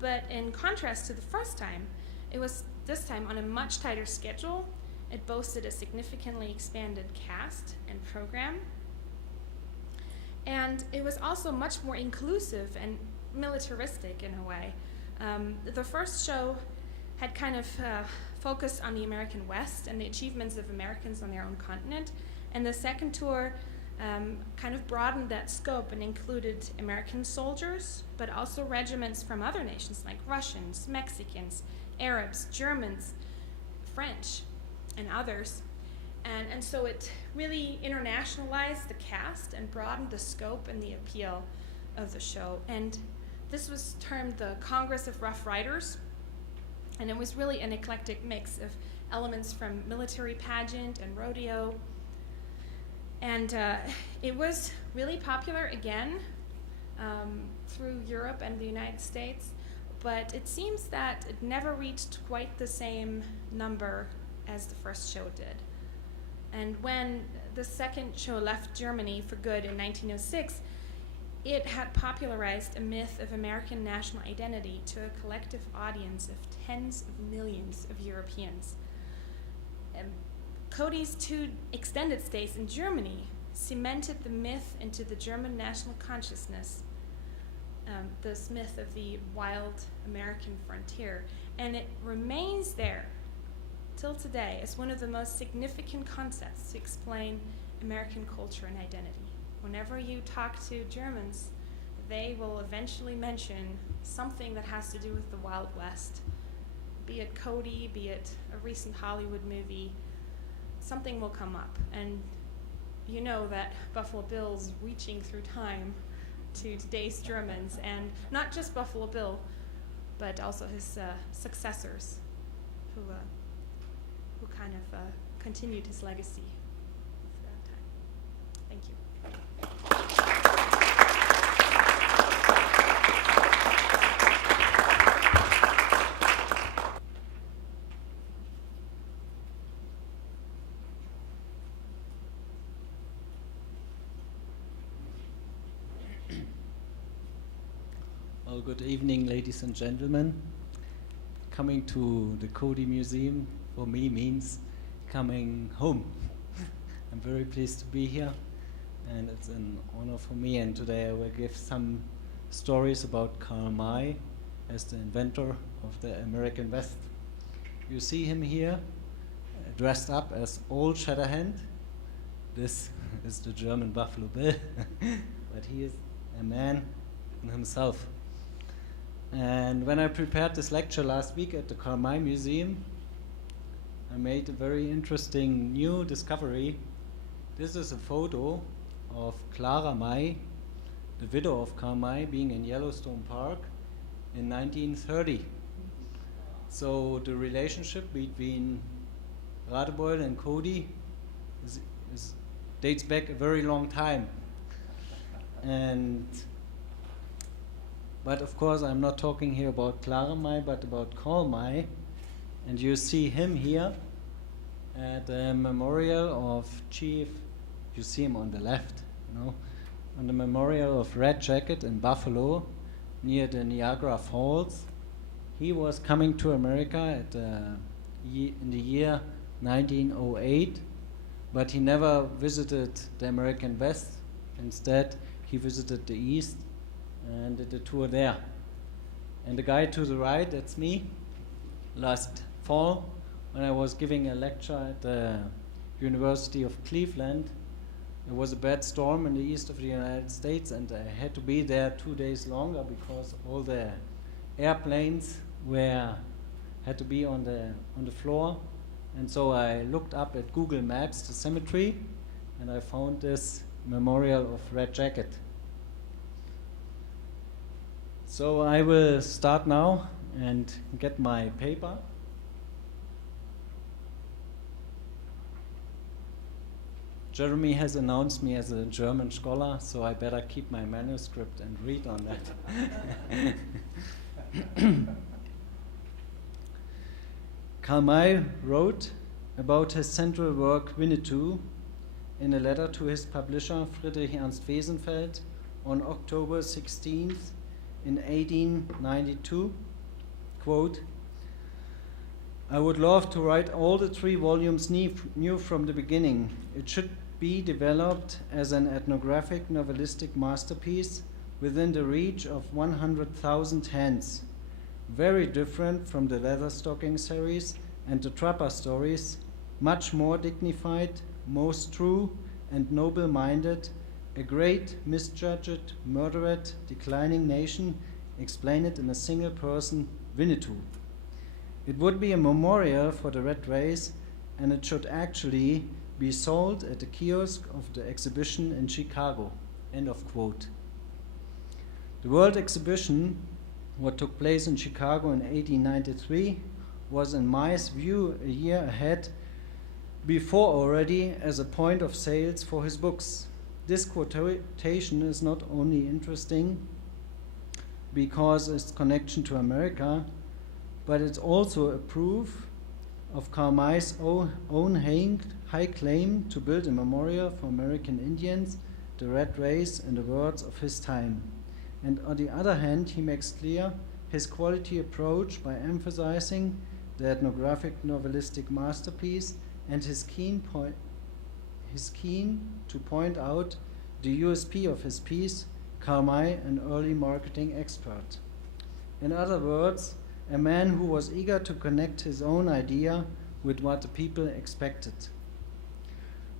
but in contrast to the first time, it was this time on a much tighter schedule. It boasted a significantly expanded cast and program, and it was also much more inclusive and militaristic in a way. The first show had kind of focused on the American West and the achievements of Americans on their own continent, and the second tour kind of broadened that scope and included American soldiers, but also regiments from other nations like Russians, Mexicans, Arabs, Germans, French, and others. And so it really internationalized the cast and broadened the scope and the appeal of the show. And this was termed the Congress of Rough Riders, and it was really an eclectic mix of elements from military pageant and rodeo. And it was really popular again through Europe and the United States, but it seems that it never reached quite the same number as the first show did. And when the second show left Germany for good in 1906, it had popularized a myth of American national identity to a collective audience of tens of millions of Europeans. Cody's 2 extended stays in Germany cemented the myth into the German national consciousness, this myth of the wild American frontier. And it remains there till today as one of the most significant concepts to explain American culture and identity. Whenever you talk to Germans, they will eventually mention something that has to do with the Wild West, be it Cody, be it a recent Hollywood movie. Something will come up, and you know that Buffalo Bill's reaching through time to today's Germans, and not just Buffalo Bill, but also his successors, who kind of continued his legacy throughout time. Thank you. Well, good evening, ladies and gentlemen. Coming to the Cody Museum for me means coming home. I'm very pleased to be here, and it's an honor for me. And today I will give some stories about Karl May as the inventor of the American West. You see him here, dressed up as Old Shatterhand. This is the German Buffalo Bill, but he is a man in himself. And when I prepared this lecture last week at the Karl May Museum, I made a very interesting new discovery. This is a photo of Clara May, the widow of Karl May, being in Yellowstone Park in 1930. So the relationship between Radebeul and Cody dates back a very long time. But of course, I'm not talking here about Clara May, but about Karl May. And you see him here at the memorial of Chief, you see him on the left, on the memorial of Red Jacket in Buffalo, near the Niagara Falls. He was coming to America in the year 1908, but he never visited the American West. Instead, he visited the East and did a tour there. And the guy to the right, that's me. Last fall, when I was giving a lecture at the University of Cleveland, there was a bad storm in the east of the United States, and I had to be there 2 days longer because all the airplanes had to be on the floor. And so I looked up at Google Maps the cemetery, and I found this memorial of Red Jacket. So I will start now and get my paper. Jeremy has announced me as a German scholar, so I better keep my manuscript and read on that. Karl May wrote about his central work Winnetou in a letter to his publisher Friedrich Ernst Wesenfeld on October 16th in 1892, quote, "I would love to write all the 3 volumes new from the beginning. It should be developed as an ethnographic novelistic masterpiece within the reach of 100,000 hands. Very different from the Leatherstocking series and the Trapper stories, much more dignified, most true and noble-minded, a great, misjudged, murdered, declining nation, explain it in a single person, Winnetou. It would be a memorial for the red race, and it should actually be sold at the kiosk of the exhibition in Chicago." End of quote. The World Exhibition, what took place in Chicago in 1893, was in May's view a year ahead, before already as a point of sales for his books. This quotation is not only interesting because its connection to America, but it's also a proof of Karl May's own high claim to build a memorial for American Indians, the red race, in the words of his time. And on the other hand, he makes clear his quality approach by emphasizing the ethnographic novelistic masterpiece and his keen he's keen to point out the USP of his piece, Karl May, an early marketing expert. In other words, a man who was eager to connect his own idea with what the people expected.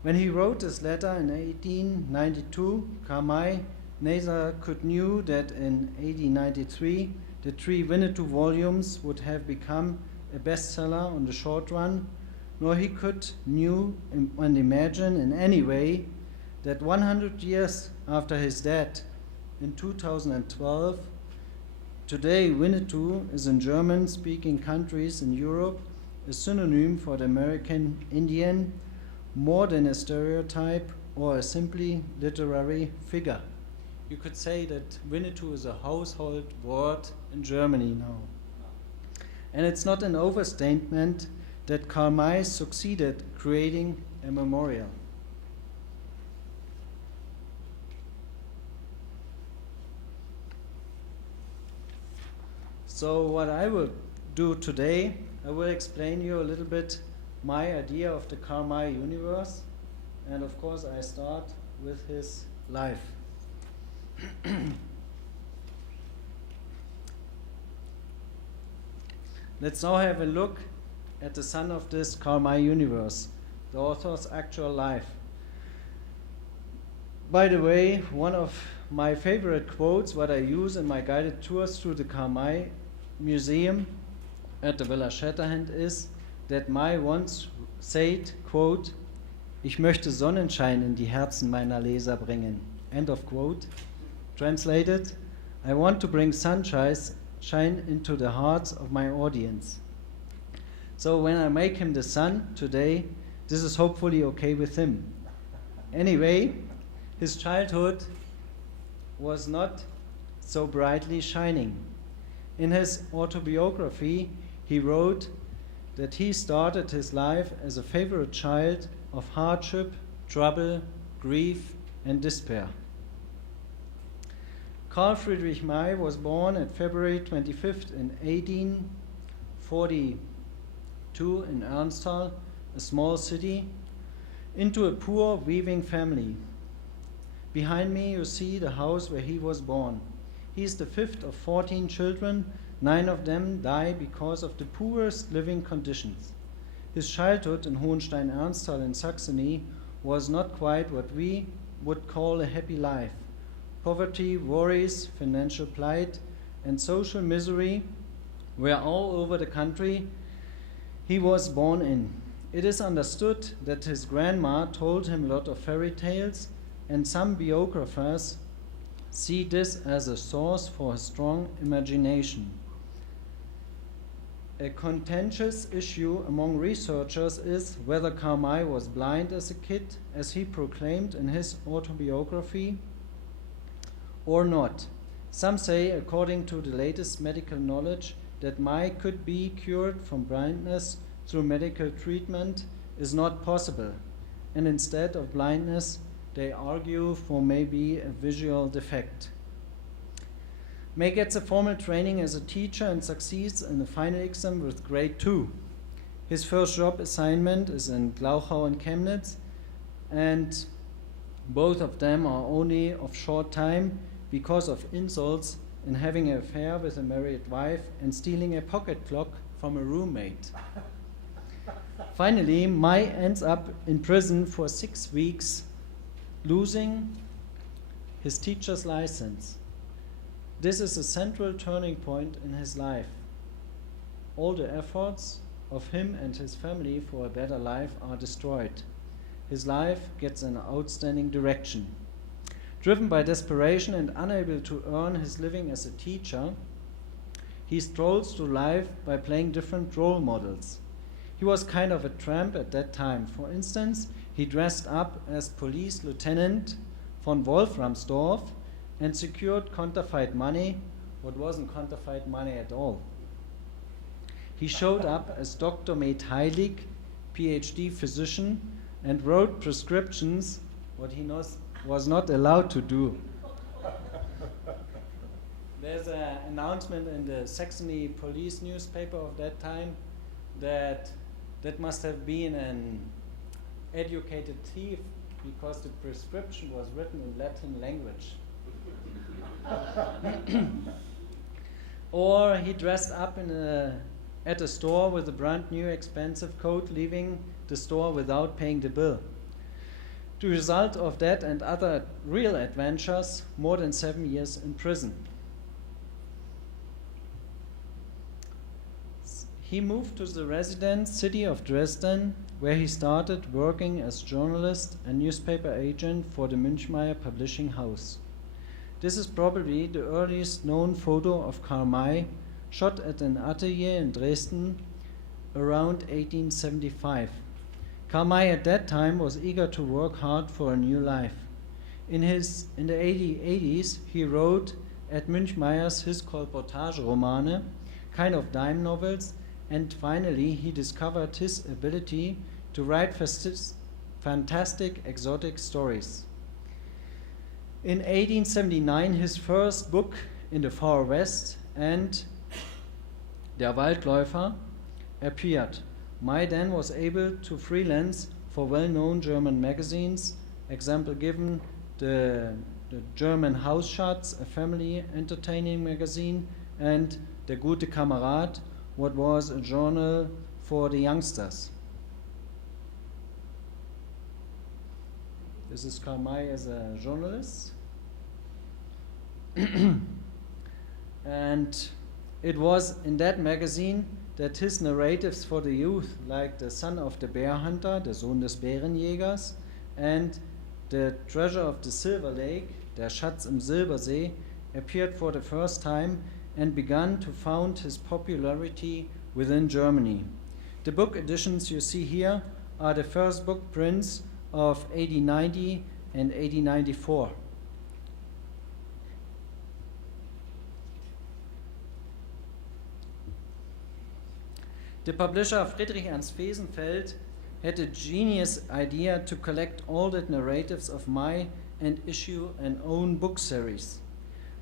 When he wrote this letter in 1892, Karl May neither could knew that in 1893 the 3 Winnetou volumes would have become a bestseller on the short run, nor he could knew and imagine in any way that 100 years after his death in 2012, today Winnetou is in German-speaking countries in Europe a synonym for the American Indian, more than a stereotype or a simply literary figure. You could say that Winnetou is a household word in Germany now. And it's not an overstatement that Karl May succeeded creating a memorial. So what I will do today, I will explain you a little bit my idea of the Karl May universe, and of course I start with his life. Let's now have a look at the son of this Karl May universe, the author's actual life. By the way, one of my favorite quotes, what I use in my guided tours through the Karl May Museum at the Villa Shatterhand is that May once said, quote, "Ich möchte Sonnenschein in die Herzen meiner Leser bringen." End of quote. Translated, I want to bring sunshine into the hearts of my audience. So when I make him the sun today, this is hopefully okay with him. Anyway, his childhood was not so brightly shining. In his autobiography, he wrote that he started his life as a favorite child of hardship, trouble, grief, and despair. Karl Friedrich May was born on February 25th in 1842 in Ernsthal, a small city, into a poor weaving family. Behind me you see the house where he was born. He is the 5th of 14 children. 9 of them die because of the poorest living conditions. His childhood in Hohenstein-Ernsthal in Saxony was not quite what we would call a happy life. Poverty, worries, financial plight, and social misery were all over the country he was born in. It is understood that his grandma told him a lot of fairy tales, and some biographers see this as a source for a strong imagination. A contentious issue among researchers is whether Karl May was blind as a kid, as he proclaimed in his autobiography, or not. Some say, according to the latest medical knowledge, that May could be cured from blindness through medical treatment is not possible, and instead of blindness, they argue for maybe a visual defect. May gets a formal training as a teacher and succeeds in the final exam with grade 2. His first job assignment is in Glauchau and Chemnitz, and both of them are only of short time because of insults in having an affair with a married wife and stealing a pocket clock from a roommate. Finally, May ends up in prison for 6 weeks, losing his teacher's license. This is a central turning point in his life. All the efforts of him and his family for a better life are destroyed. His life gets an outstanding direction. Driven by desperation and unable to earn his living as a teacher, he strolls through life by playing different role models. He was kind of a tramp at that time. For instance, he dressed up as police lieutenant von Wolframsdorf and secured counterfeit money, what wasn't counterfeit money at all. He showed up as Dr. Med Heilig, PhD physician, and wrote prescriptions, what he was not allowed to do. There's an announcement in the Saxony police newspaper of that time that must have been an educated thief because the prescription was written in Latin language. Or he dressed up at a store with a brand new expensive coat, leaving the store without paying the bill. The result of that and other real adventures, more than 7 years in prison. He moved to the residence city of Dresden, where he started working as journalist and newspaper agent for the Münchmeyer publishing house. This is probably the earliest known photo of Karl May, shot at an atelier in Dresden around 1875. Karl May at that time was eager to work hard for a new life. In the 80s, he wrote at Münchmeyer's his Kolportage-Romane, kind of dime novels, and finally he discovered his ability to write fantastic exotic stories. In 1879, his first book, In the Far West and Der Waldläufer, appeared. May then was able to freelance for well-known German magazines, example given the German Hausschatz, a family entertaining magazine, and Der gute Kamerad, what was a journal for the youngsters. This is Karl May as a journalist. And it was in that magazine that his narratives for the youth, like The Son of the Bear Hunter, der Sohn des Bärenjägers, and The Treasure of the Silver Lake, der Schatz im Silbersee, appeared for the first time and began to found his popularity within Germany. The book editions you see here are the first book prints of 1890 and 1894. The publisher Friedrich Ernst Fesenfeld had a genius idea to collect all the narratives of May and issue an own book series.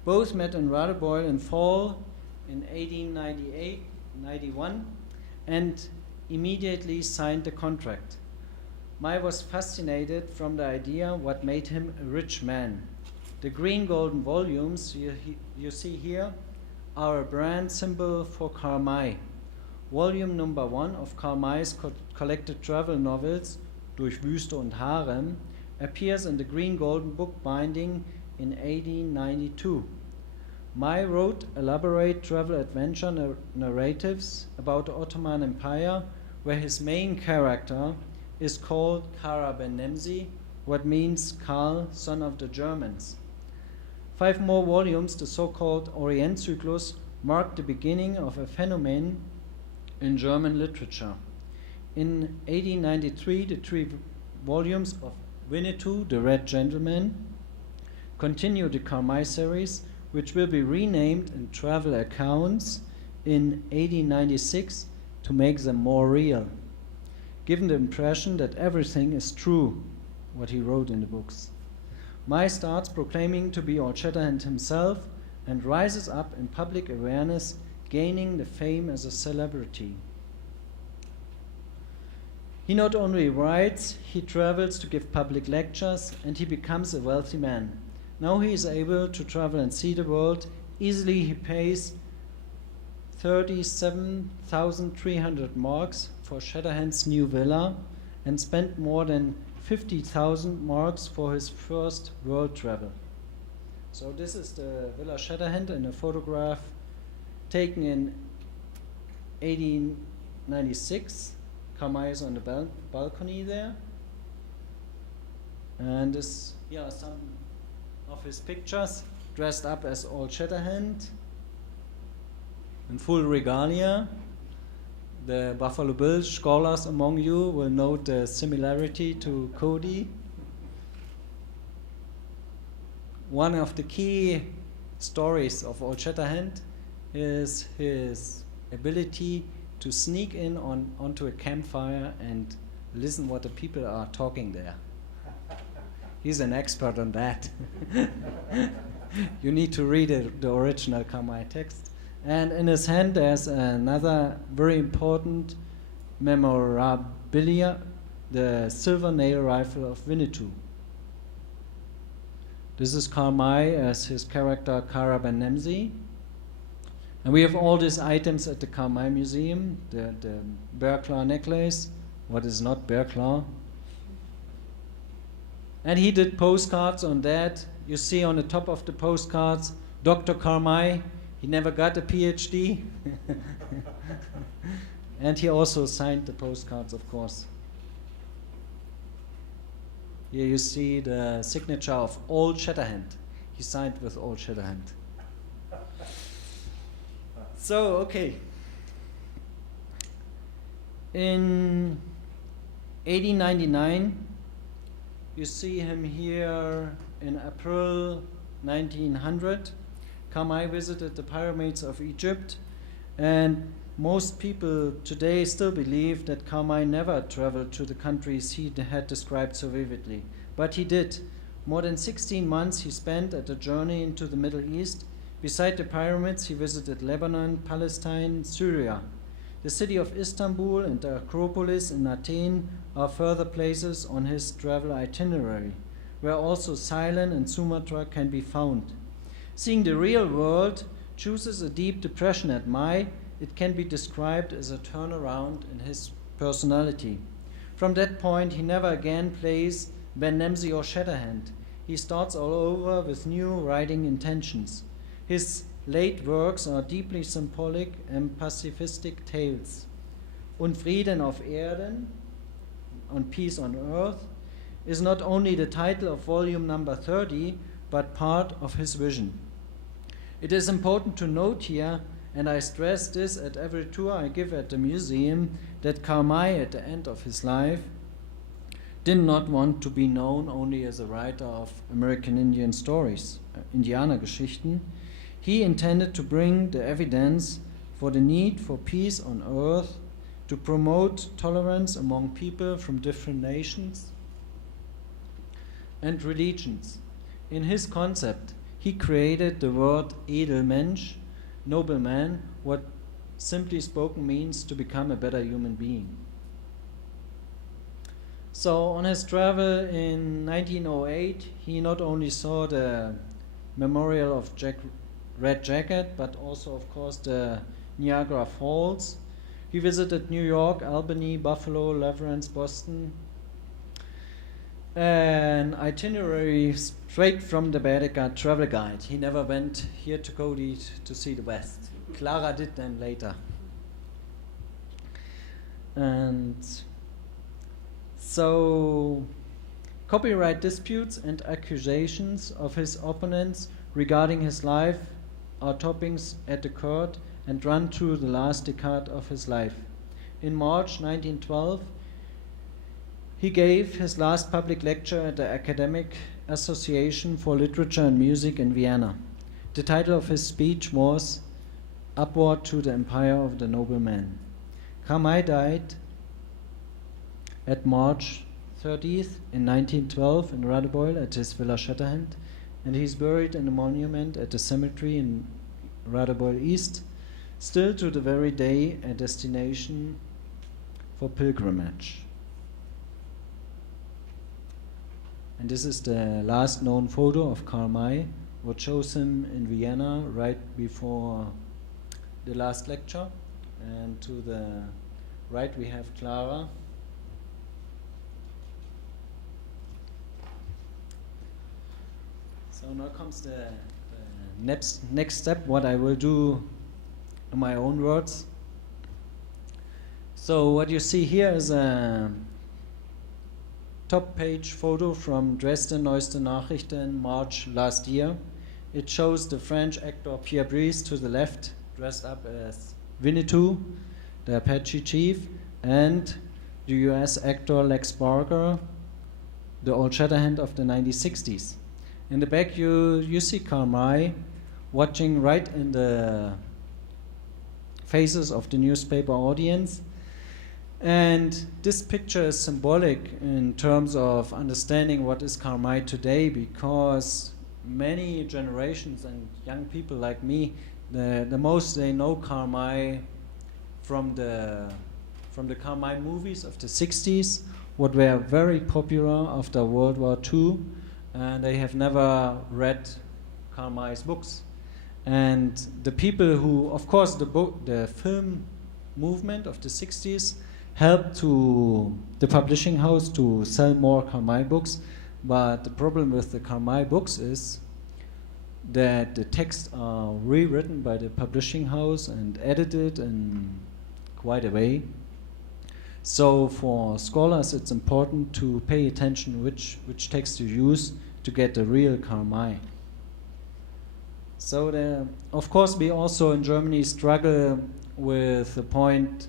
Both met in Radebeul in fall in 1891 and immediately signed the contract. May was fascinated from the idea what made him a rich man. The green golden volumes you see here are a brand symbol for Karl May. Volume number 1 of Karl May's collected travel novels, Durch Wüste und Harem, appears in the green golden book binding in 1892. May wrote elaborate travel adventure narratives about the Ottoman Empire, where his main character is called Kara ben Nemsi, what means Karl, son of the Germans. 5 more volumes, the so-called Orientzyklus, mark the beginning of a phenomenon in German literature. In 1893, the 3 volumes of Winnetou, the Red Gentleman, continue the Karl May series, which will be renamed in travel accounts in 1896 to make them more real, given the impression that everything is true, what he wrote in the books. May starts proclaiming to be Old Shatterhand himself and rises up in public awareness, gaining the fame as a celebrity. He not only writes, he travels to give public lectures, and he becomes a wealthy man. Now he is able to travel and see the world. Easily he pays 37,300 marks for Shatterhand's new villa and spent more than 50,000 marks for his first world travel. So this is the Villa Shatterhand in a photograph taken in 1896. Karl May is on the balcony there. And this, some of his pictures, dressed up as Old Shatterhand, in full regalia. The Buffalo Bills scholars among you will note the similarity to Cody. One of the key stories of Old Shatterhand is his ability to sneak in onto a campfire and listen what the people are talking there. He's an expert on that. You need to read the original Karl May text. And in his hand there's another very important memorabilia, the silver nail rifle of Winnetou. This is Karl May as his character Kara Ben Nemzi. And we have all these items at the Karl May Museum, the bear claw necklace, what is not bear claw. And he did postcards on that. You see on the top of the postcards, Dr. Karl May, he never got a PhD. And he also signed the postcards, of course. Here you see the signature of Old Shatterhand. He signed with Old Shatterhand. So, okay. In 1899, you see him here in April 1900. Karl May visited the pyramids of Egypt, and most people today still believe that Karl May never traveled to the countries he had described so vividly. But he did. More than 16 months he spent at a journey into the Middle East. Beside the pyramids, he visited Lebanon, Palestine, Syria. The city of Istanbul and the Acropolis in Athens are further places on his travel itinerary, where also Ceylon and Sumatra can be found. Seeing the real world chooses a deep depression at May. It can be described as a turnaround in his personality. From that point, he never again plays Ben Nemzi or Shatterhand. He starts all over with new writing intentions. His late works are deeply symbolic and pacifistic tales. Und Frieden auf Erden, on Peace on Earth, is not only the title of volume number 30, but part of his vision. It is important to note here, and I stress this at every tour I give at the museum, that Karl May, at the end of his life, did not want to be known only as a writer of American Indian stories, Indianergeschichten. He intended to bring the evidence for the need for peace on earth, to promote tolerance among people from different nations and religions. In his concept, he created the word Edelmensch, noble man, what simply spoken means to become a better human being. So on his travel in 1908, he not only saw the memorial of Red Jacket, but also, of course, the Niagara Falls. He visited New York, Albany, Buffalo, Leverance, Boston. An itinerary straight from the Baedeker travel guide. He never went here to Cody to see the West. Clara did then later. And so copyright disputes and accusations of his opponents regarding his life are topics at the court and run through the last decade of his life. In March 1912, he gave his last public lecture at the Academic Association for Literature and Music in Vienna. The title of his speech was Upward to the Empire of the Noble Man. Karl May died at March 30th in 1912 in Radebeul at his Villa Shatterhand, and he's buried in a monument at the cemetery in Radebeul East, still to the very day a destination for pilgrimage. And this is the last known photo of Karl May, what shows him in Vienna right before the last lecture. And to the right we have Clara. So now comes the next step, what I will do in my own words. So what you see here is a top page photo from Dresden Neueste Nachrichten, March last year. It shows the French actor Pierre Brice to the left, dressed up as Winnetou, the Apache chief, and the US actor Lex Barker, the Old Shatterhand of the 1960s. In the back you see Karl May watching right in the faces of the newspaper audience. And this picture is symbolic in terms of understanding what is Karl May today, because many generations and young people like me, the most they know Karl May from the Karl May movies of the 60s, what were very popular after World War II, and they have never read Karl May's books. And the people who, of course, the film movement of the 60s helped to the publishing house to sell more Karl May books, but the problem with the Karl May books is that the texts are rewritten by the publishing house and edited in quite a way. So for scholars it's important to pay attention which text you use to get the real Karl May. So of course we also in Germany struggle with the point,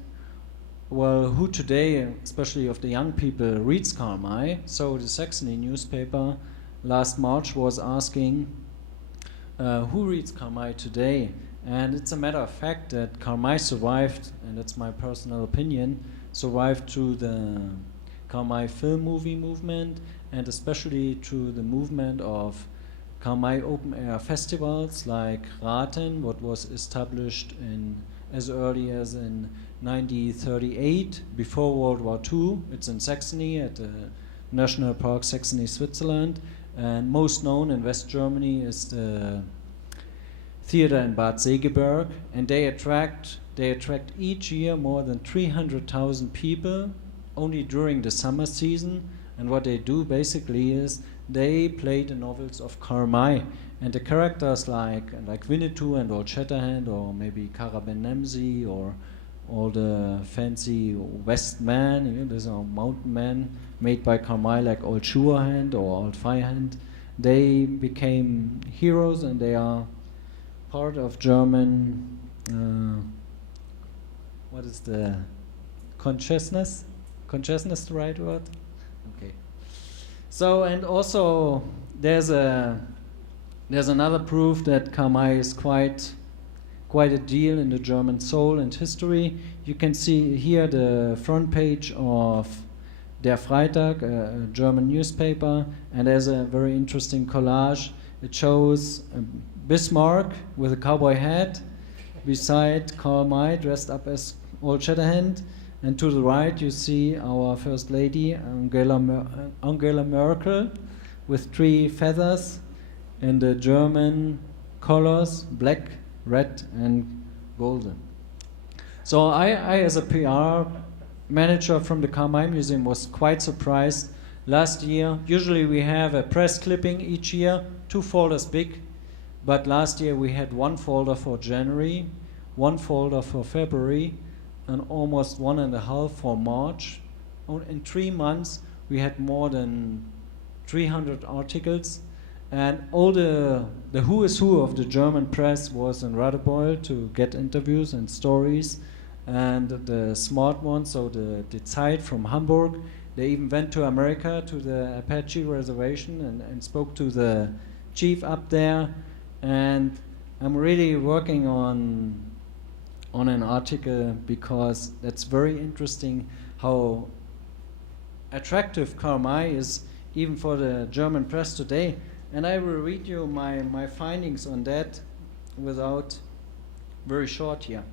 well, who today, especially of the young people, reads Karl May? So the Saxony newspaper last March was asking who reads Karl May today? And it's a matter of fact that Karl May survived, and that's my personal opinion, survived through the Karl May film movie movement, and especially through the movement of Karl May open air festivals like ROUOM, what was established in as early as in 1938, before World War II. It's in Saxony at the National Park Saxony, Switzerland. And most known in West Germany is the theater in Bad Segeberg, and they attract each year more than 300,000 people only during the summer season. And what they do basically is they play the novels of Karl May, and the characters like Winnetou and Old Shatterhand, or maybe Kara Ben Nemsi, or all the fancy West men, you know, there's a mountain man made by Karl May like Old Shatterhand or Old Firehand. They became heroes, and they are part of German, what is the consciousness? Consciousness the right word? Okay. So, and also there's another proof that Karl May is quite a deal in the German soul and history. You can see here the front page of Der Freitag, a German newspaper, and there's a very interesting collage. It shows Bismarck with a cowboy hat beside Karl May dressed up as Old Shatterhand, and to the right you see our First Lady Angela Merkel with 3 feathers in the German colors, black, red and golden. So I as a PR manager from the Karl May Museum was quite surprised. Last year, usually we have a press clipping each year, 2 folders big, but last year we had 1 folder for January, 1 folder for February, and almost 1.5 for March. In 3 months we had more than 300 articles, and all the who is who of the German press was in Radebeul to get interviews and stories, and the smart ones, so the Zeit from Hamburg, they even went to America to the Apache reservation and spoke to the chief up there. And I'm really working on an article because that's very interesting how attractive Karl May is even for the German press today. And I will read you my findings on that without very short here.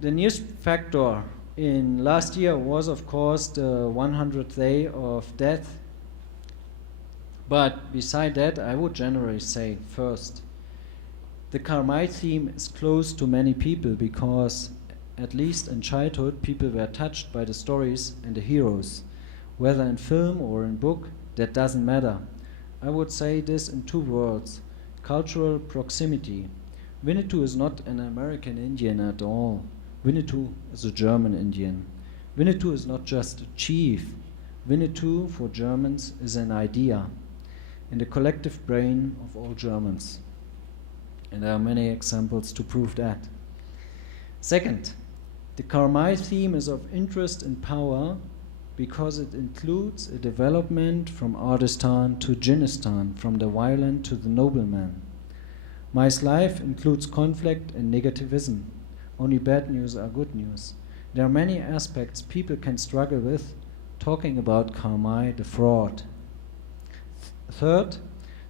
The news factor in last year was of course the 100th day of death. But beside that, I would generally say first, the Karl May theme is close to many people because, at least in childhood, people were touched by the stories and the heroes. Whether in film or in book, that doesn't matter. I would say this in 2 words: cultural proximity. Winnetou is not an American Indian at all. Winnetou is a German Indian. Winnetou is not just a chief. Winnetou, for Germans, is an idea in the collective brain of all Germans. And there are many examples to prove that. Second, the Karl May theme is of interest and power because it includes a development from Ardistan to Dschinnistan, from the violent to the nobleman. May's life includes conflict and negativism. Only bad news are good news. There are many aspects people can struggle with talking about Karl May, the fraud. Third,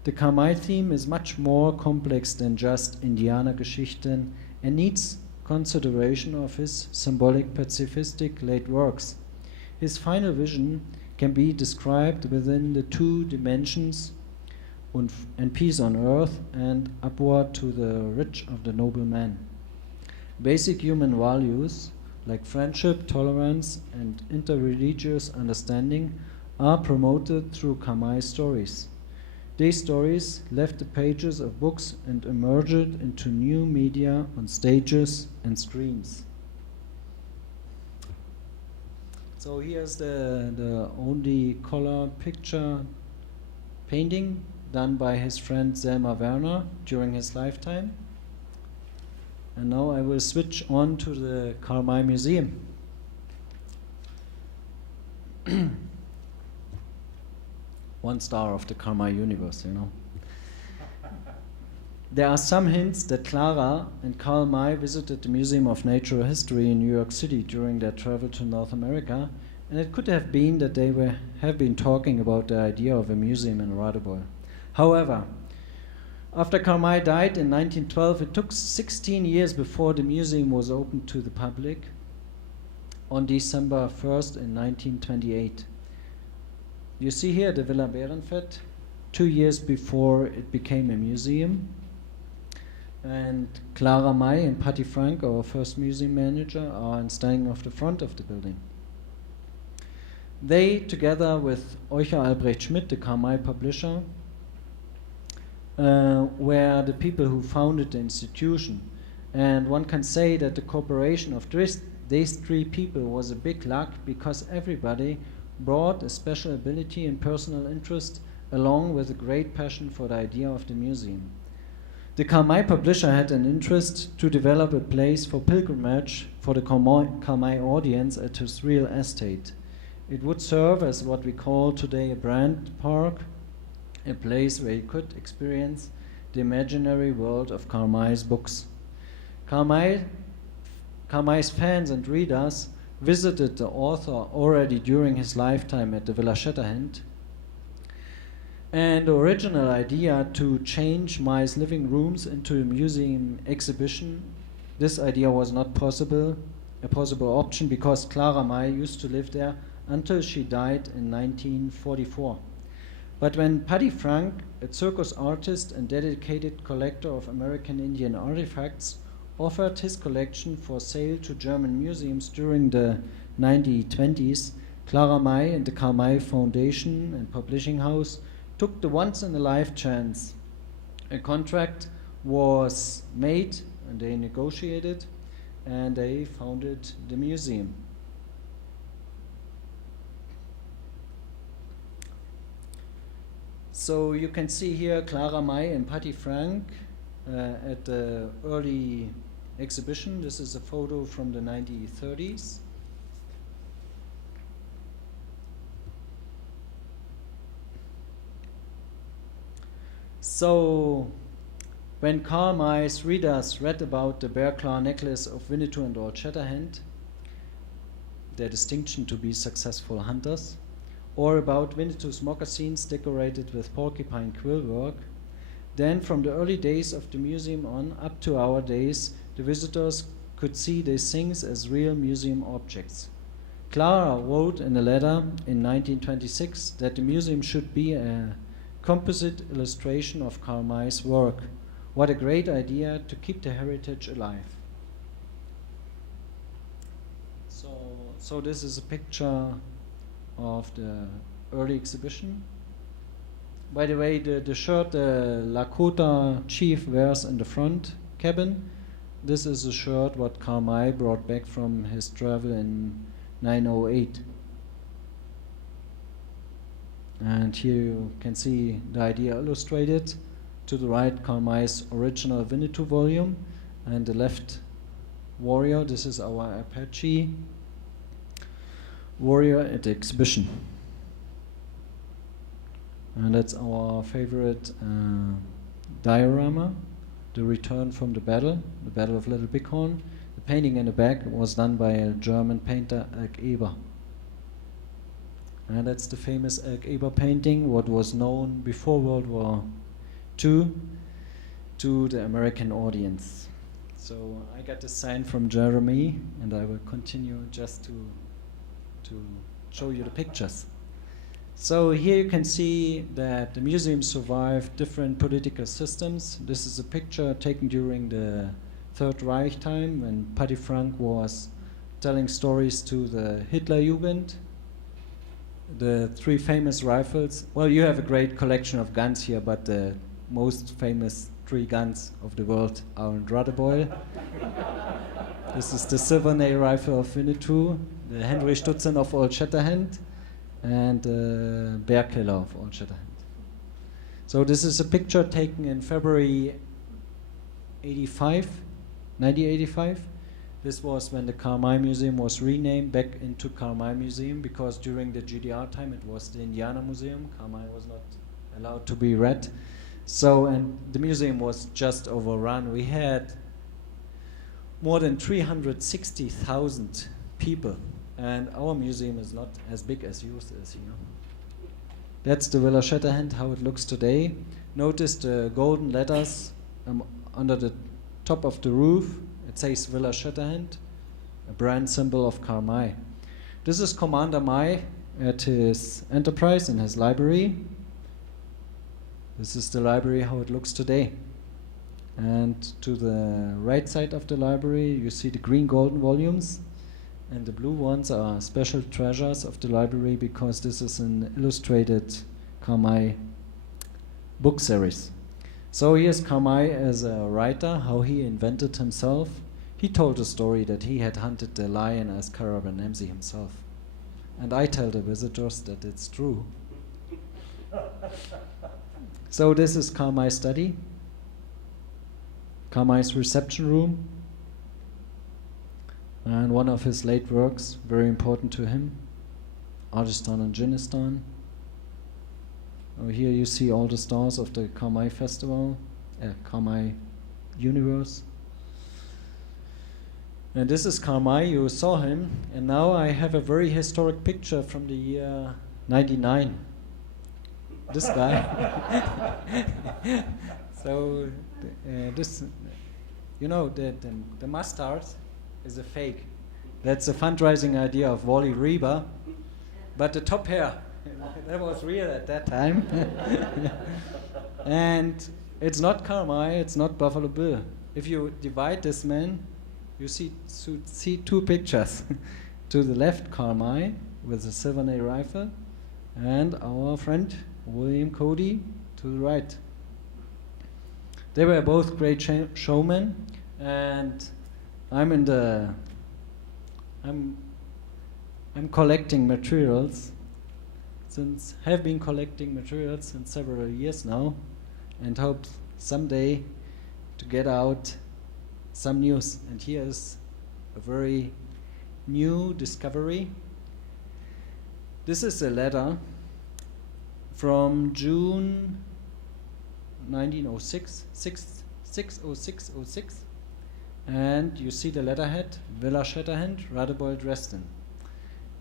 the Karl May theme is much more complex than just Indianergeschichten and needs consideration of his symbolic pacifistic late works. His final vision can be described within the two dimensions and peace on earth and upward to the rich of the noble man. Basic human values like friendship, tolerance, and interreligious understanding are promoted through Karmai's stories. These stories left the pages of books and emerged into new media on stages and screens. So here's the only color picture painting done by his friend Selma Werner during his lifetime. And now I will switch on to the Karl Museum. One star of the Karl universe, you know. There are some hints that Clara and Karl May visited the Museum of Natural History in New York City during their travel to North America, and it could have been that they have been talking about the idea of a museum in Radebeul. However, after Karl May died in 1912, it took 16 years before the museum was opened to the public on December 1st in 1928. You see here the Villa Bärenfeld, 2 years before it became a museum. And Clara May and Patty Frank, our first museum manager, are standing off the front of the building. They, together with Eucher Albrecht Schmidt, the Karl May publisher, were the people who founded the institution. And one can say that the cooperation of these three people was a big luck, because everybody brought a special ability and personal interest along with a great passion for the idea of the museum. The Karl May publisher had an interest to develop a place for pilgrimage for the Karl May audience at his real estate. It would serve as what we call today a brand park, a place where you could experience the imaginary world of Karl May's books. Karl May's fans and readers visited the author already during his lifetime at the Villa Shatterhand, and the original idea to change May's living rooms into a museum exhibition, this idea was not a possible option, because Clara May used to live there until she died in 1944. But when Patty Frank, a circus artist and dedicated collector of American Indian artifacts, offered his collection for sale to German museums during the 1920s, Clara May and the Karl May Foundation and Publishing House took the once-in-a-life chance. A contract was made and they negotiated, and they founded the museum. So you can see here Clara May and Patty Frank at the early exhibition. This is a photo from the 1930s. So when Karl May's readers read about the bear claw necklace of Winnetou and Old Shatterhand, their distinction to be successful hunters, or about Winnetou's moccasins decorated with porcupine quill work, then from the early days of the museum on up to our days, the visitors could see these things as real museum objects. Clara wrote in a letter in 1926 that the museum should be a composite illustration of Karl May's work. What a great idea to keep the heritage alive. So this is a picture of the early exhibition. By the way, the shirt the Lakota chief wears in the front cabin, this is a shirt what Karl May brought back from his travel in 1908. And here you can see the idea illustrated. To the right, Karl May's original Winnetou volume, and the left warrior, this is our Apache warrior at the exhibition. And that's our favorite diorama, the return from the Battle of Little Bighorn. The painting in the back was done by a German painter, Elk Eber. And that's the famous Elk Eber painting, what was known before World War II to the American audience. So I got the sign from Jeremy, and I will continue just to show you the pictures. So here you can see that the museum survived different political systems. This is a picture taken during the Third Reich time when Paddy Frank was telling stories to the Hitlerjugend. The three famous rifles. Well, you have a great collection of guns here, but the most famous three guns of the world are in Radebeul. This is the Silvernay rifle of Winnetou, the Henry Stutzen of Old Shatterhand, and the Bear Killer of Old Shatterhand. So this is a picture taken in February 1985. This was when the Karl May Museum was renamed back into Karl May Museum, because during the GDR time it was the Indiana Museum. Karl May was not allowed to be read. So, and the museum was just overrun. We had more than 360,000 people, and our museum is not as big as yours is, you know. That's the Villa Shatterhand, how it looks today. Notice the golden letters under the top of the roof. It says Villa Shatterhand, a brand symbol of Karl May. This is Commander May at his enterprise in his library. This is the library how it looks today. And to the right side of the library you see the green golden volumes, and the blue ones are special treasures of the library because this is an illustrated Karl May book series. So here's Karl May as a writer, how he invented himself. He told a story that he had hunted the lion as Caravanamzi himself. And I tell the visitors that it's true. So this is Karl May's study, Karl May's reception room, and one of his late works, very important to him, Artistan and Djinnistan. Over here you see all the stars of the Karl May Festival, Karl May Universe. And this is Karl May, you saw him, and now I have a very historic picture from the year 99. This guy. So this, you know, the mustard is a fake. That's a fundraising idea of Wally Rieber, but the top hair, that was real at that time. And it's not Karl May, it's not Buffalo Bill. If you divide this man, you see two pictures. To the left, Karl May with a Silvernay rifle, and our friend William Cody to the right. They were both great showmen, and I'm collecting materials have been collecting materials since several years now, and hope someday to get out some news. And here is a very new discovery. This is a letter from June 1906, 60606, and you see the letterhead, Villa Shatterhand, Radebeul, Dresden.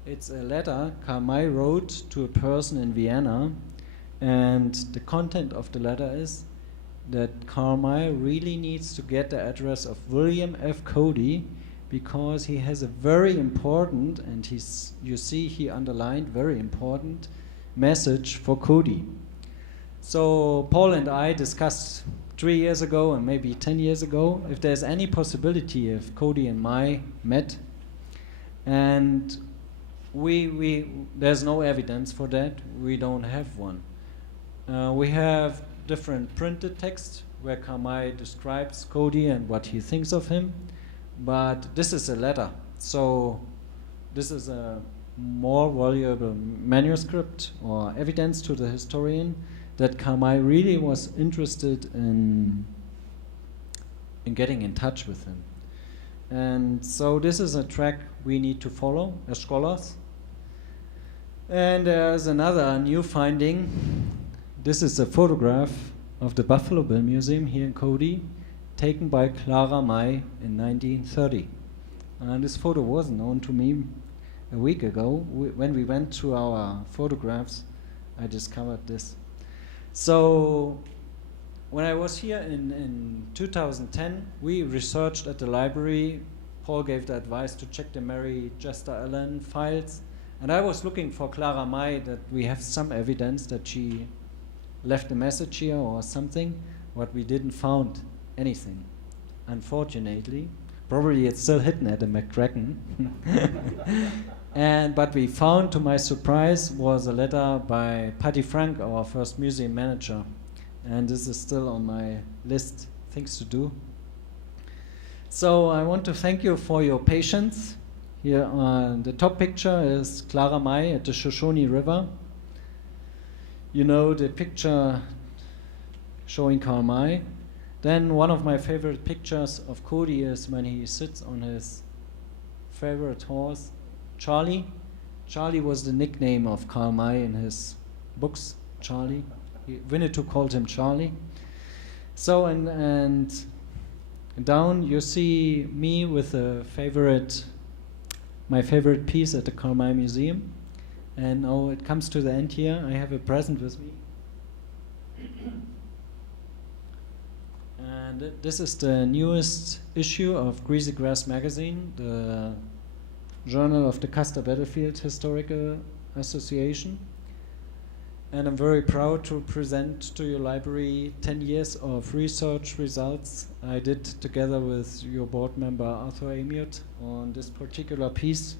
It's a letter Karl May wrote to a person in Vienna, and the content of the letter is that Karl May really needs to get the address of William F. Cody, because he has a very important, and you see he underlined very important, message for Cody. So Paul and I discussed 3 years ago and maybe 10 years ago if there's any possibility if Cody and May met, and there's no evidence for that. We don't have one. We have different printed text where Karl May describes Cody and what he thinks of him, but this is a letter, so this is a more valuable manuscript or evidence to the historian that Karl May really was interested in getting in touch with him. And so this is a track we need to follow as scholars. And there's another new finding. This is a photograph of the Buffalo Bill Museum here in Cody, taken by Clara May in 1930. And this photo was known to me a week ago. When we went through our photographs, I discovered this. So when I was here in 2010, we researched at the library. Paul gave the advice to check the Mary Jester Allen files, And I was looking for Clara May, that we have some evidence that she left a message here or something, but we didn't found anything, unfortunately. Probably it's still hidden at the McCracken. But we found, to my surprise, was a letter by Patty Frank, our first museum manager. And this is still on my list, things to do. So I want to thank you for your patience. Here on the top picture is Clara May at the Shoshone River. You know the picture showing Karl May. Then one of my favorite pictures of Cody is when he sits on his favorite horse, Charlie. Charlie was the nickname of Karl May in his books, Charlie. Winnetou called him Charlie. So, and down you see me with my favorite piece at the Karl May Museum. And now it comes to the end here. I have a present with me. And this is the newest issue of Greasy Grass magazine, the journal of the Custer Battlefield Historical Association. And I'm very proud to present to your library 10 years of research results I did together with your board member Arthur Amiot on this particular piece.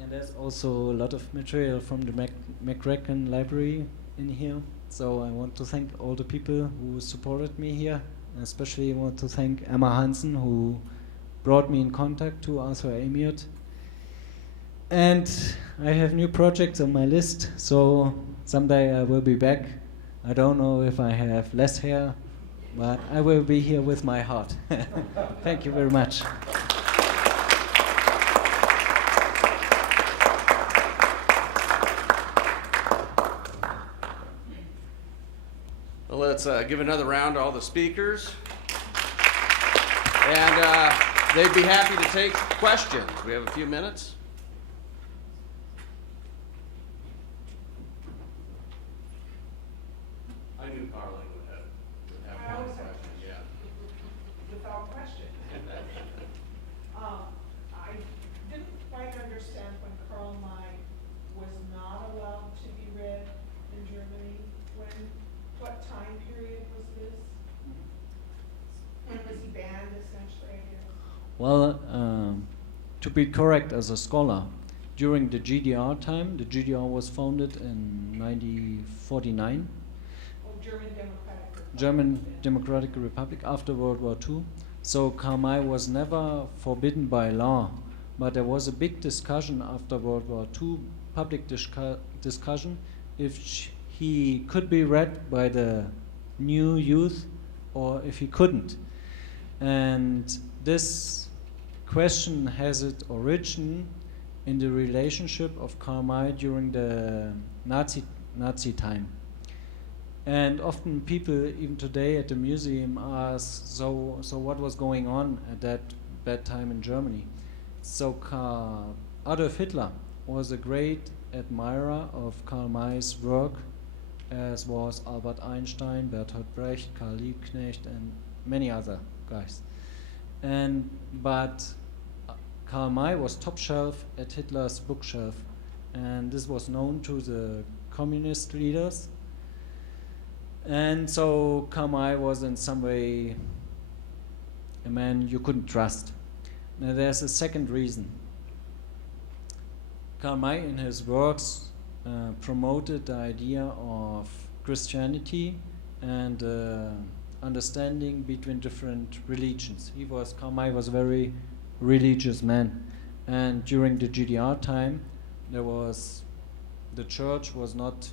And there's also a lot of material from the McCracken library in here. So I want to thank all the people who supported me here. Especially I want to thank Emma Hansen, who brought me in contact to Arthur Amiot. And I have new projects on my list, so someday I will be back. I don't know if I have less hair, but I will be here with my heart. Thank you very much. Well, let's give another round to all the speakers. And they'd be happy to take questions. We have a few minutes. I knew Karl would have one question, yeah. Without question. I didn't quite understand when Karl May was not allowed to be read in Germany. What time period was this? When was he banned, essentially? Well, to be correct as a scholar, during the GDR time, the GDR was founded in 1949. German Democratic Republic after World War II. So Karl May was never forbidden by law, but there was a big discussion after World War II, public discussion, if he could be read by the new youth or if he couldn't. And this question has its origin in the relationship of Karl May during the Nazi time. And often people, even today at the museum, ask, so what was going on at that bad time in Germany? So Adolf Hitler was a great admirer of Karl May's work, as was Albert Einstein, Bertolt Brecht, Karl Liebknecht, and many other guys. But Karl May was top shelf at Hitler's bookshelf, and this was known to the communist leaders. And so Karl May was in some way a man you couldn't trust. Now there's a second reason. Karl May in his works promoted the idea of Christianity and understanding between different religions. Karl May was a very religious man. And during the GDR time, the church was not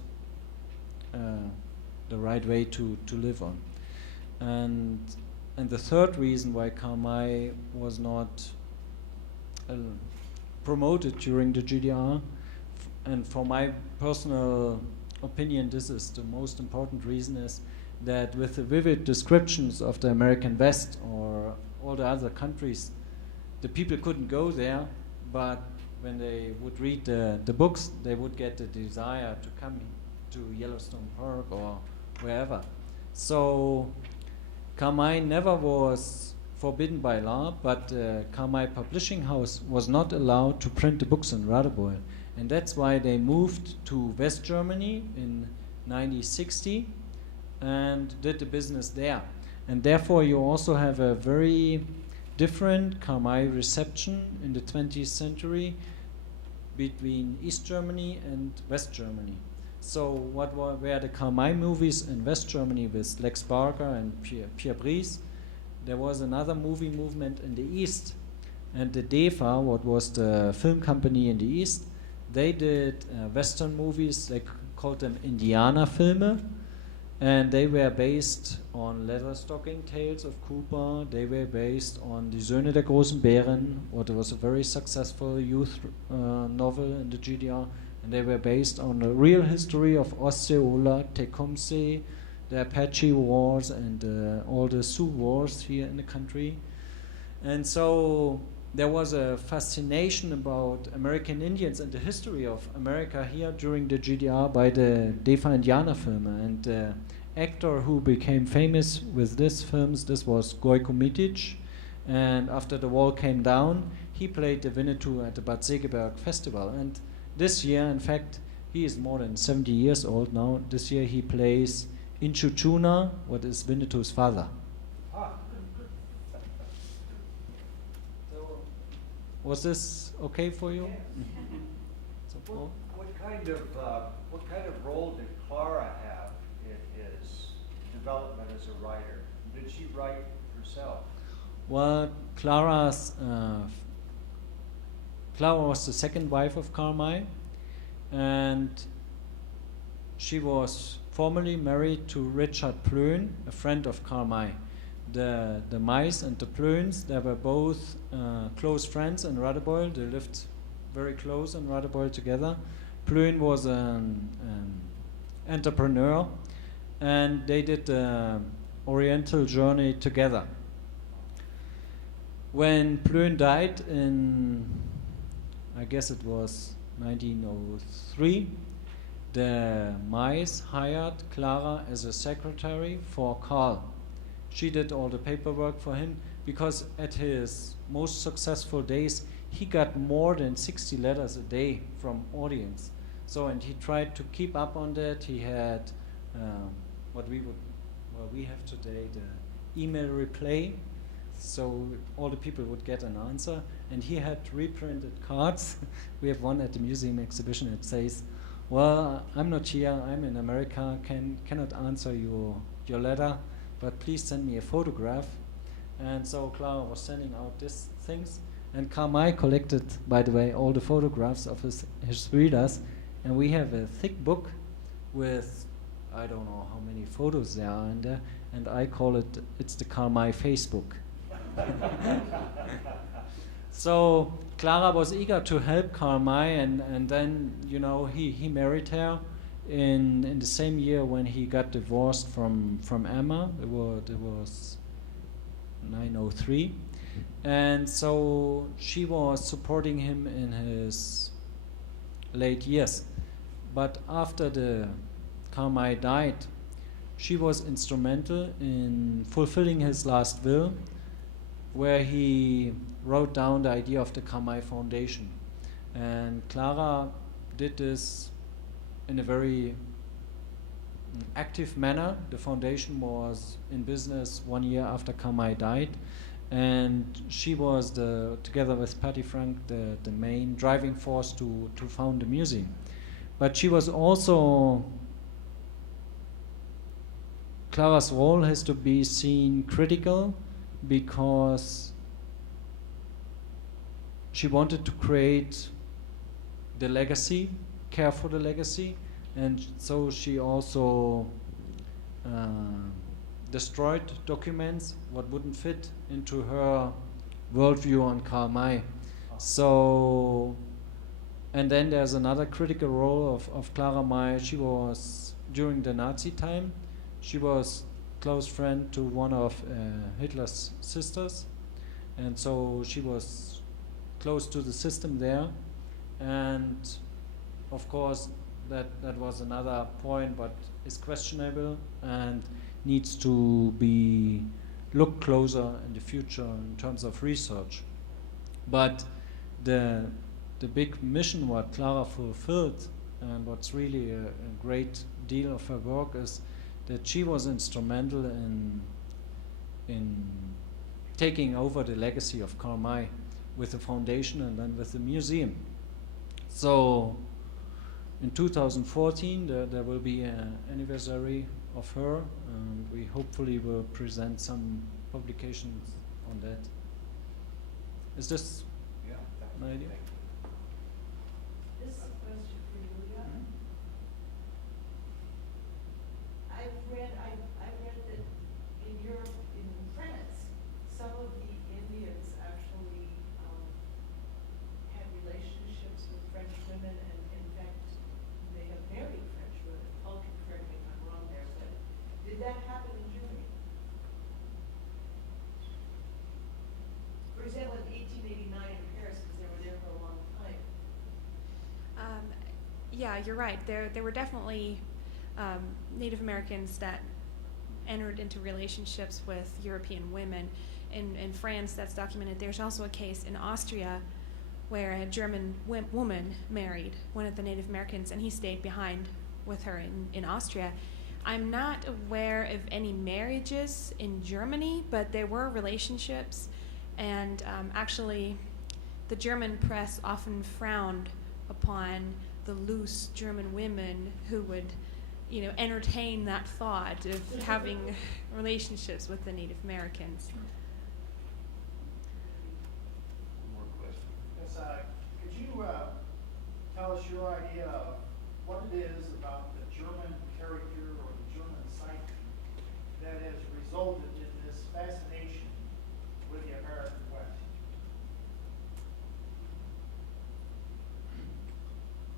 the right way to live on. And the third reason why Karl May was not promoted during the GDR, and for my personal opinion this is the most important reason, is that with the vivid descriptions of the American West or all the other countries, the people couldn't go there, but when they would read the books, they would get the desire to come to Yellowstone Park or wherever. So Karl May never was forbidden by law, but Karl Publishing House was not allowed to print the books in Radebeul. And that's why they moved to West Germany in 1960 and did the business there. And therefore you also have a very different Karl reception in the 20th century between East Germany and West Germany. So what were the Karl movies in West Germany with Lex Barker and Pierre Brice? There was another movie movement in the East. And the DEFA, what was the film company in the East, they did Western movies, they called them Indianerfilme, and they were based on Leatherstocking Tales of Cooper, they were based on Die Söhne der großen Bären, what was a very successful youth novel in the GDR, and they were based on the real history of Osceola, Tecumseh, the Apache Wars, and all the Sioux Wars here in the country. And so there was a fascination about American Indians and the history of America here during the GDR by the DEFA Indianerfilme. And the actor who became famous with these films, this was Gojko Mitic. And after the wall came down, he played the Winnetou at the Bad Segeberg Festival. And this year, in fact, he is more than 70 years old now. This year he plays Inchuchuna, what is Winnetou's father. Was this okay for you? So, What kind of role did Clara have in his development as a writer? Did she write herself? well, Clara was the second wife of Karl, and she was formerly married to Richard Plön, a friend of Karl. The Mice and the Plöns, they were both close friends in Radebeul. They lived very close in Radebeul together. Plön was an entrepreneur, and they did the Oriental journey together. When Plön died in, I guess it was 1903, the Mice hired Clara as a secretary for Karl. She did all the paperwork for him because at his most successful days, he got more than 60 letters a day from audience. So, and he tried to keep up on that. He had what we have today, the email replay. So all the people would get an answer. And he had reprinted cards. We have one at the museum exhibition that says, well, I'm not here, I'm in America, cannot answer your letter, but please send me a photograph. And so Clara was sending out these things, and Karl collected, by the way, all the photographs of his readers, and we have a thick book with, I don't know how many photos there are in there, and I call it's the Karl Facebook. So Clara was eager to help Karl, and then, you know, he married her in the same year when he got divorced from Emma. It was 1903, and so she was supporting him in his late years. But after the Karl died, she was instrumental in fulfilling his last will, where he wrote down the idea of the Karl Foundation. And Clara did this in a very active manner. The foundation was in business 1 year after Karl died, and she was, together with Patty Frank, the main driving force to found the museum. But she was also, Clara's role has to be seen critical, because she wanted to create the legacy, care for the legacy, and so she also destroyed documents what wouldn't fit into her worldview on Karl. So, and then there's another critical role of Clara May. She was, during the Nazi time, she was close friend to one of Hitler's sisters, and so she was close to the system there, and of course that was another point, but is questionable and needs to be look closer in the future in terms of research. But the big mission what Clara fulfilled, and what's really a great deal of her work, is that she was instrumental in taking over the legacy of Karl May with the foundation and then with the museum. So in 2014 there will be an anniversary of her, and we hopefully will present some publications on that. Is this Yeah. an idea? This is a question for Julia. I've read that in Europe, in France, some of the Indians actually had relationships with French women, and in fact, they have married French women. Paul can correct me if I'm wrong there, but did that happen in Germany? For example, in 1889 in Paris, because they were there for a long time. Yeah, you're right. There were definitely Native Americans that entered into relationships with European women. In France, that's documented. There's also a case in Austria where a German woman married one of the Native Americans, and he stayed behind with her in Austria. I'm not aware of any marriages in Germany, but there were relationships, and actually the German press often frowned upon the loose German women who would, entertain that thought of having relationships with the Native Americans. More question. Yes, could you tell us your idea of what it is about the German character or the German psyche that has resulted in this fascination with the American West?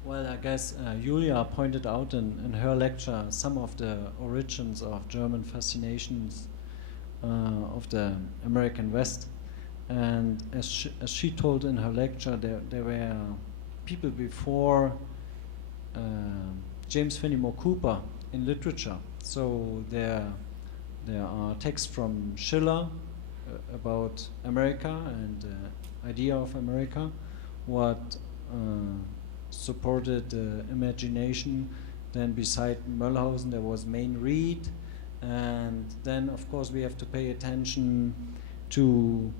Well, I guess Julia pointed out in her lecture some of the origins of German fascinations of the American West. And as she told in her lecture, there were people before James Fenimore Cooper in literature. So there are texts from Schiller about America and the idea of America, what supported imagination. Then beside Möllhausen there was Mayne Reid, and then of course we have to pay attention to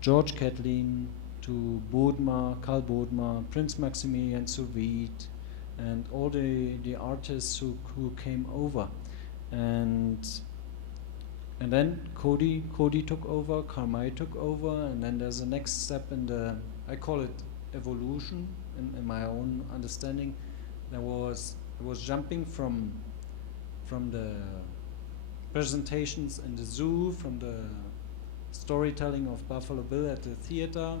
George Catlin, to Bodmer, Karl Bodmer, Prince Maximilian Soviet, and all the artists who came over. And then Cody took over, Karl May took over, and then there's a next step in the, I call it evolution in my own understanding. It was jumping from the presentations in the zoo, from the storytelling of Buffalo Bill at the theater.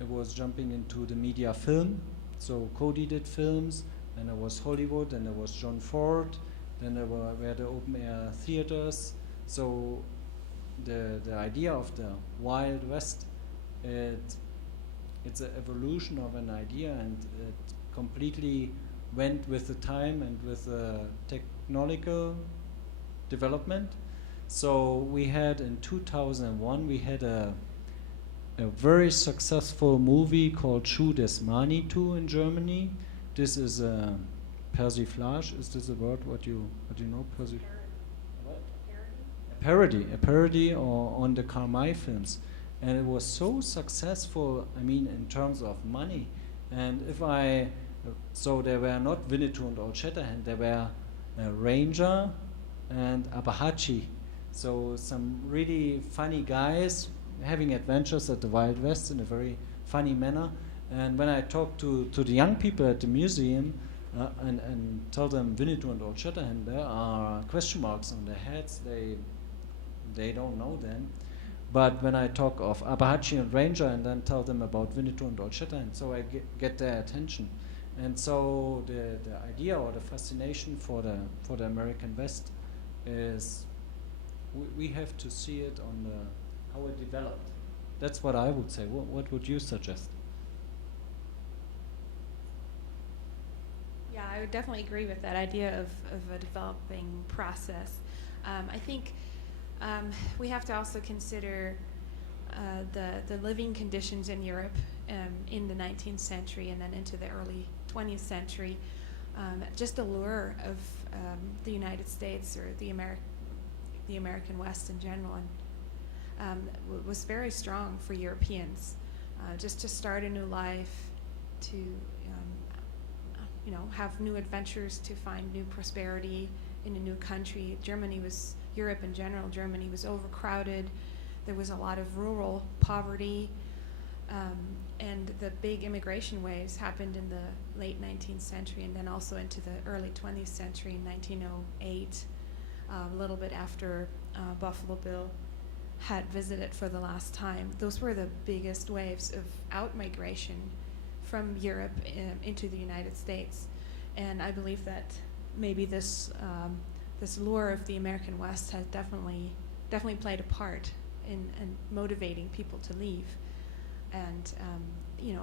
It was jumping into the media film. So Cody did films, and there was Hollywood, and there was John Ford, then there were the open air theaters. So the idea of the Wild West, it's an evolution of an idea, and it completely went with the time and with the technological development. So we had in 2001 we had a very successful movie called Schuh des Manitou in Germany. This is a persiflage. Is this a word? What do you know? A parody on the Karl May films, and it was so successful. I mean, in terms of money. And so there were not Winnetou and Old Shatterhand. There were Ranger and Apache. So some really funny guys having adventures at the Wild West in a very funny manner. And when I talk to the young people at the museum and tell them Winnetou and Old Shatterhand, there are question marks on their heads. They don't know them. But when I talk of Apache and Ranger and then tell them about Winnetou and Old Shatterhand, so I get their attention. And so the idea or the fascination for the American West is we have to see it on how it developed. That's what I would say. What would you suggest? Yeah, I would definitely agree with that idea of a developing process. I think We have to also consider the living conditions in Europe in the 19th century and then into the early 20th century. Just the lure of the United States or the American West in general, and was very strong for Europeans. Just to start a new life, to have new adventures, to find new prosperity in a new country. Europe in general, Germany was overcrowded. There was a lot of rural poverty, and the big immigration waves happened in the late 19th century and then also into the early 20th century in 1908, a little bit after Buffalo Bill had visited for the last time. Those were the biggest waves of out-migration from Europe into the United States. And I believe that maybe this lure of the American West has definitely played a part in motivating people to leave. And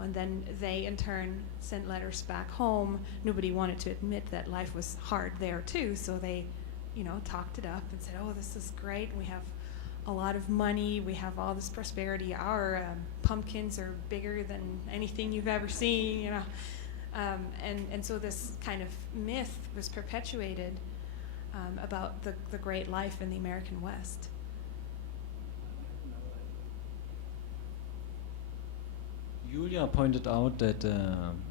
and then they in turn sent letters back home. Nobody wanted to admit that life was hard there too, so they talked it up and said, oh, this is great, we have a lot of money, we have all this prosperity, our pumpkins are bigger than anything you've ever seen, and so this kind of myth was perpetuated about the great life in the American West. Julia pointed out that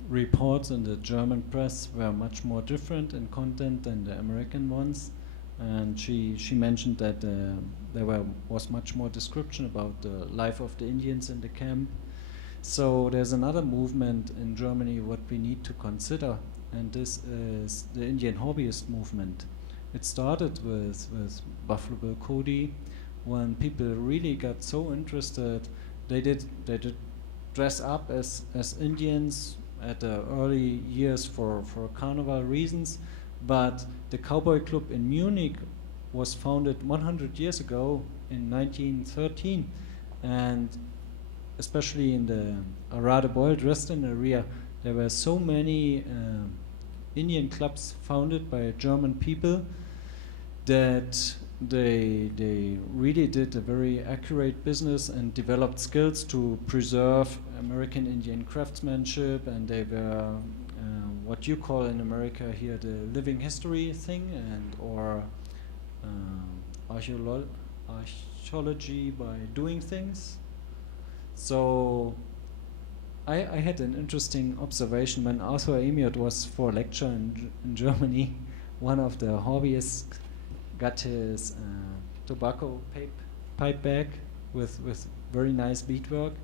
reports in the German press were much more different in content than the American ones, and she mentioned that there was much more description about the life of the Indians in the camp. So there's another movement in Germany what we need to consider, and this is the Indian hobbyist movement. It started with Buffalo Bill Cody, when people really got so interested. They did dress up as Indians at the early years for carnival reasons, but the Cowboy Club in Munich was founded 100 years ago in 1913, and especially in the rather boiled western area, there were so many Indian clubs founded by German people that they really did a very accurate business and developed skills to preserve American Indian craftsmanship, and they were what you call in America here the living history thing, and or archaeology by doing things. So I had an interesting observation when Arthur Amiot was for a lecture in Germany. One of the hobbyists got his tobacco pipe bag with very nice beadwork,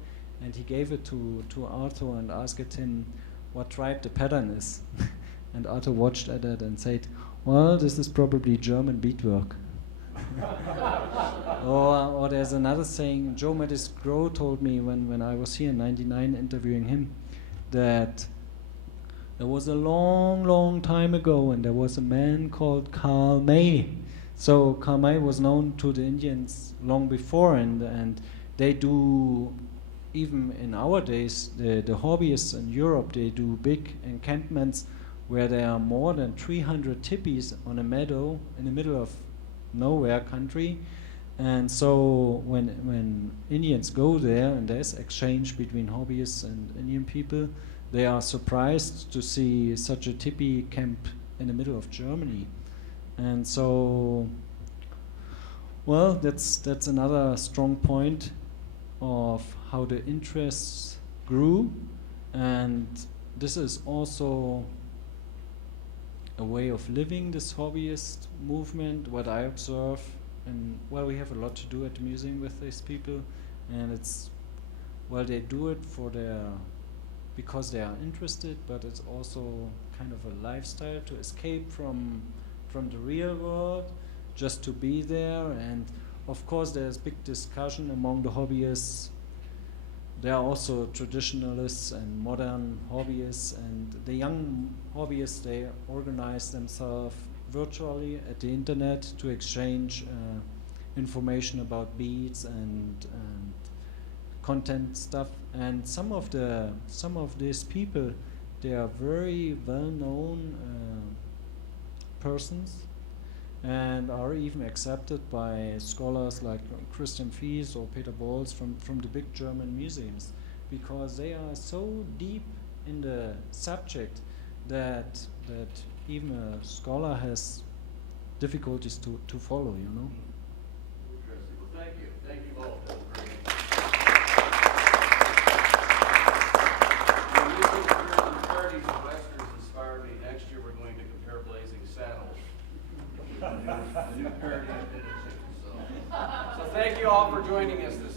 and he gave it to Arthur and asked him what tribe the pattern is. And Arthur watched at it and said, well, this is probably German beadwork. Or there's another saying, Joe Mattis Grow told me when I was here in '99 interviewing him, that there was a long time ago, and there was a man called Karl May. So Karl May was known to the Indians long before, and they do, even in our days, the hobbyists in Europe, they do big encampments where there are more than 300 tipis on a meadow in the middle of nowhere country. And so when Indians go there and there's exchange between hobbyists and Indian people, they are surprised to see such a tipi camp in the middle of Germany. And so, well, that's another strong point of how the interests grew, and this is also a way of living, this hobbyist movement, what I observe. And well, we have a lot to do at the museum with these people, and it's, well, they do it because they are interested, but it's also kind of a lifestyle to escape from the real world, just to be there. And of course there's big discussion among the hobbyists. There are also traditionalists and modern hobbyists, and the young hobbyists, they organize themselves virtually at the internet to exchange information about beads and content stuff. And some of these people, they are very well-known persons, and are even accepted by scholars like Christian Fies or Peter Bolz from the big German museums, because they are so deep in the subject that even a scholar has difficulties to follow, you know. Interesting. Well, thank you. Thank you both. That was very interesting. Using the charities and westerns inspired me. Next year we're going to compare Blazing Saddles. The new parody of Vintage. So thank you all for joining us this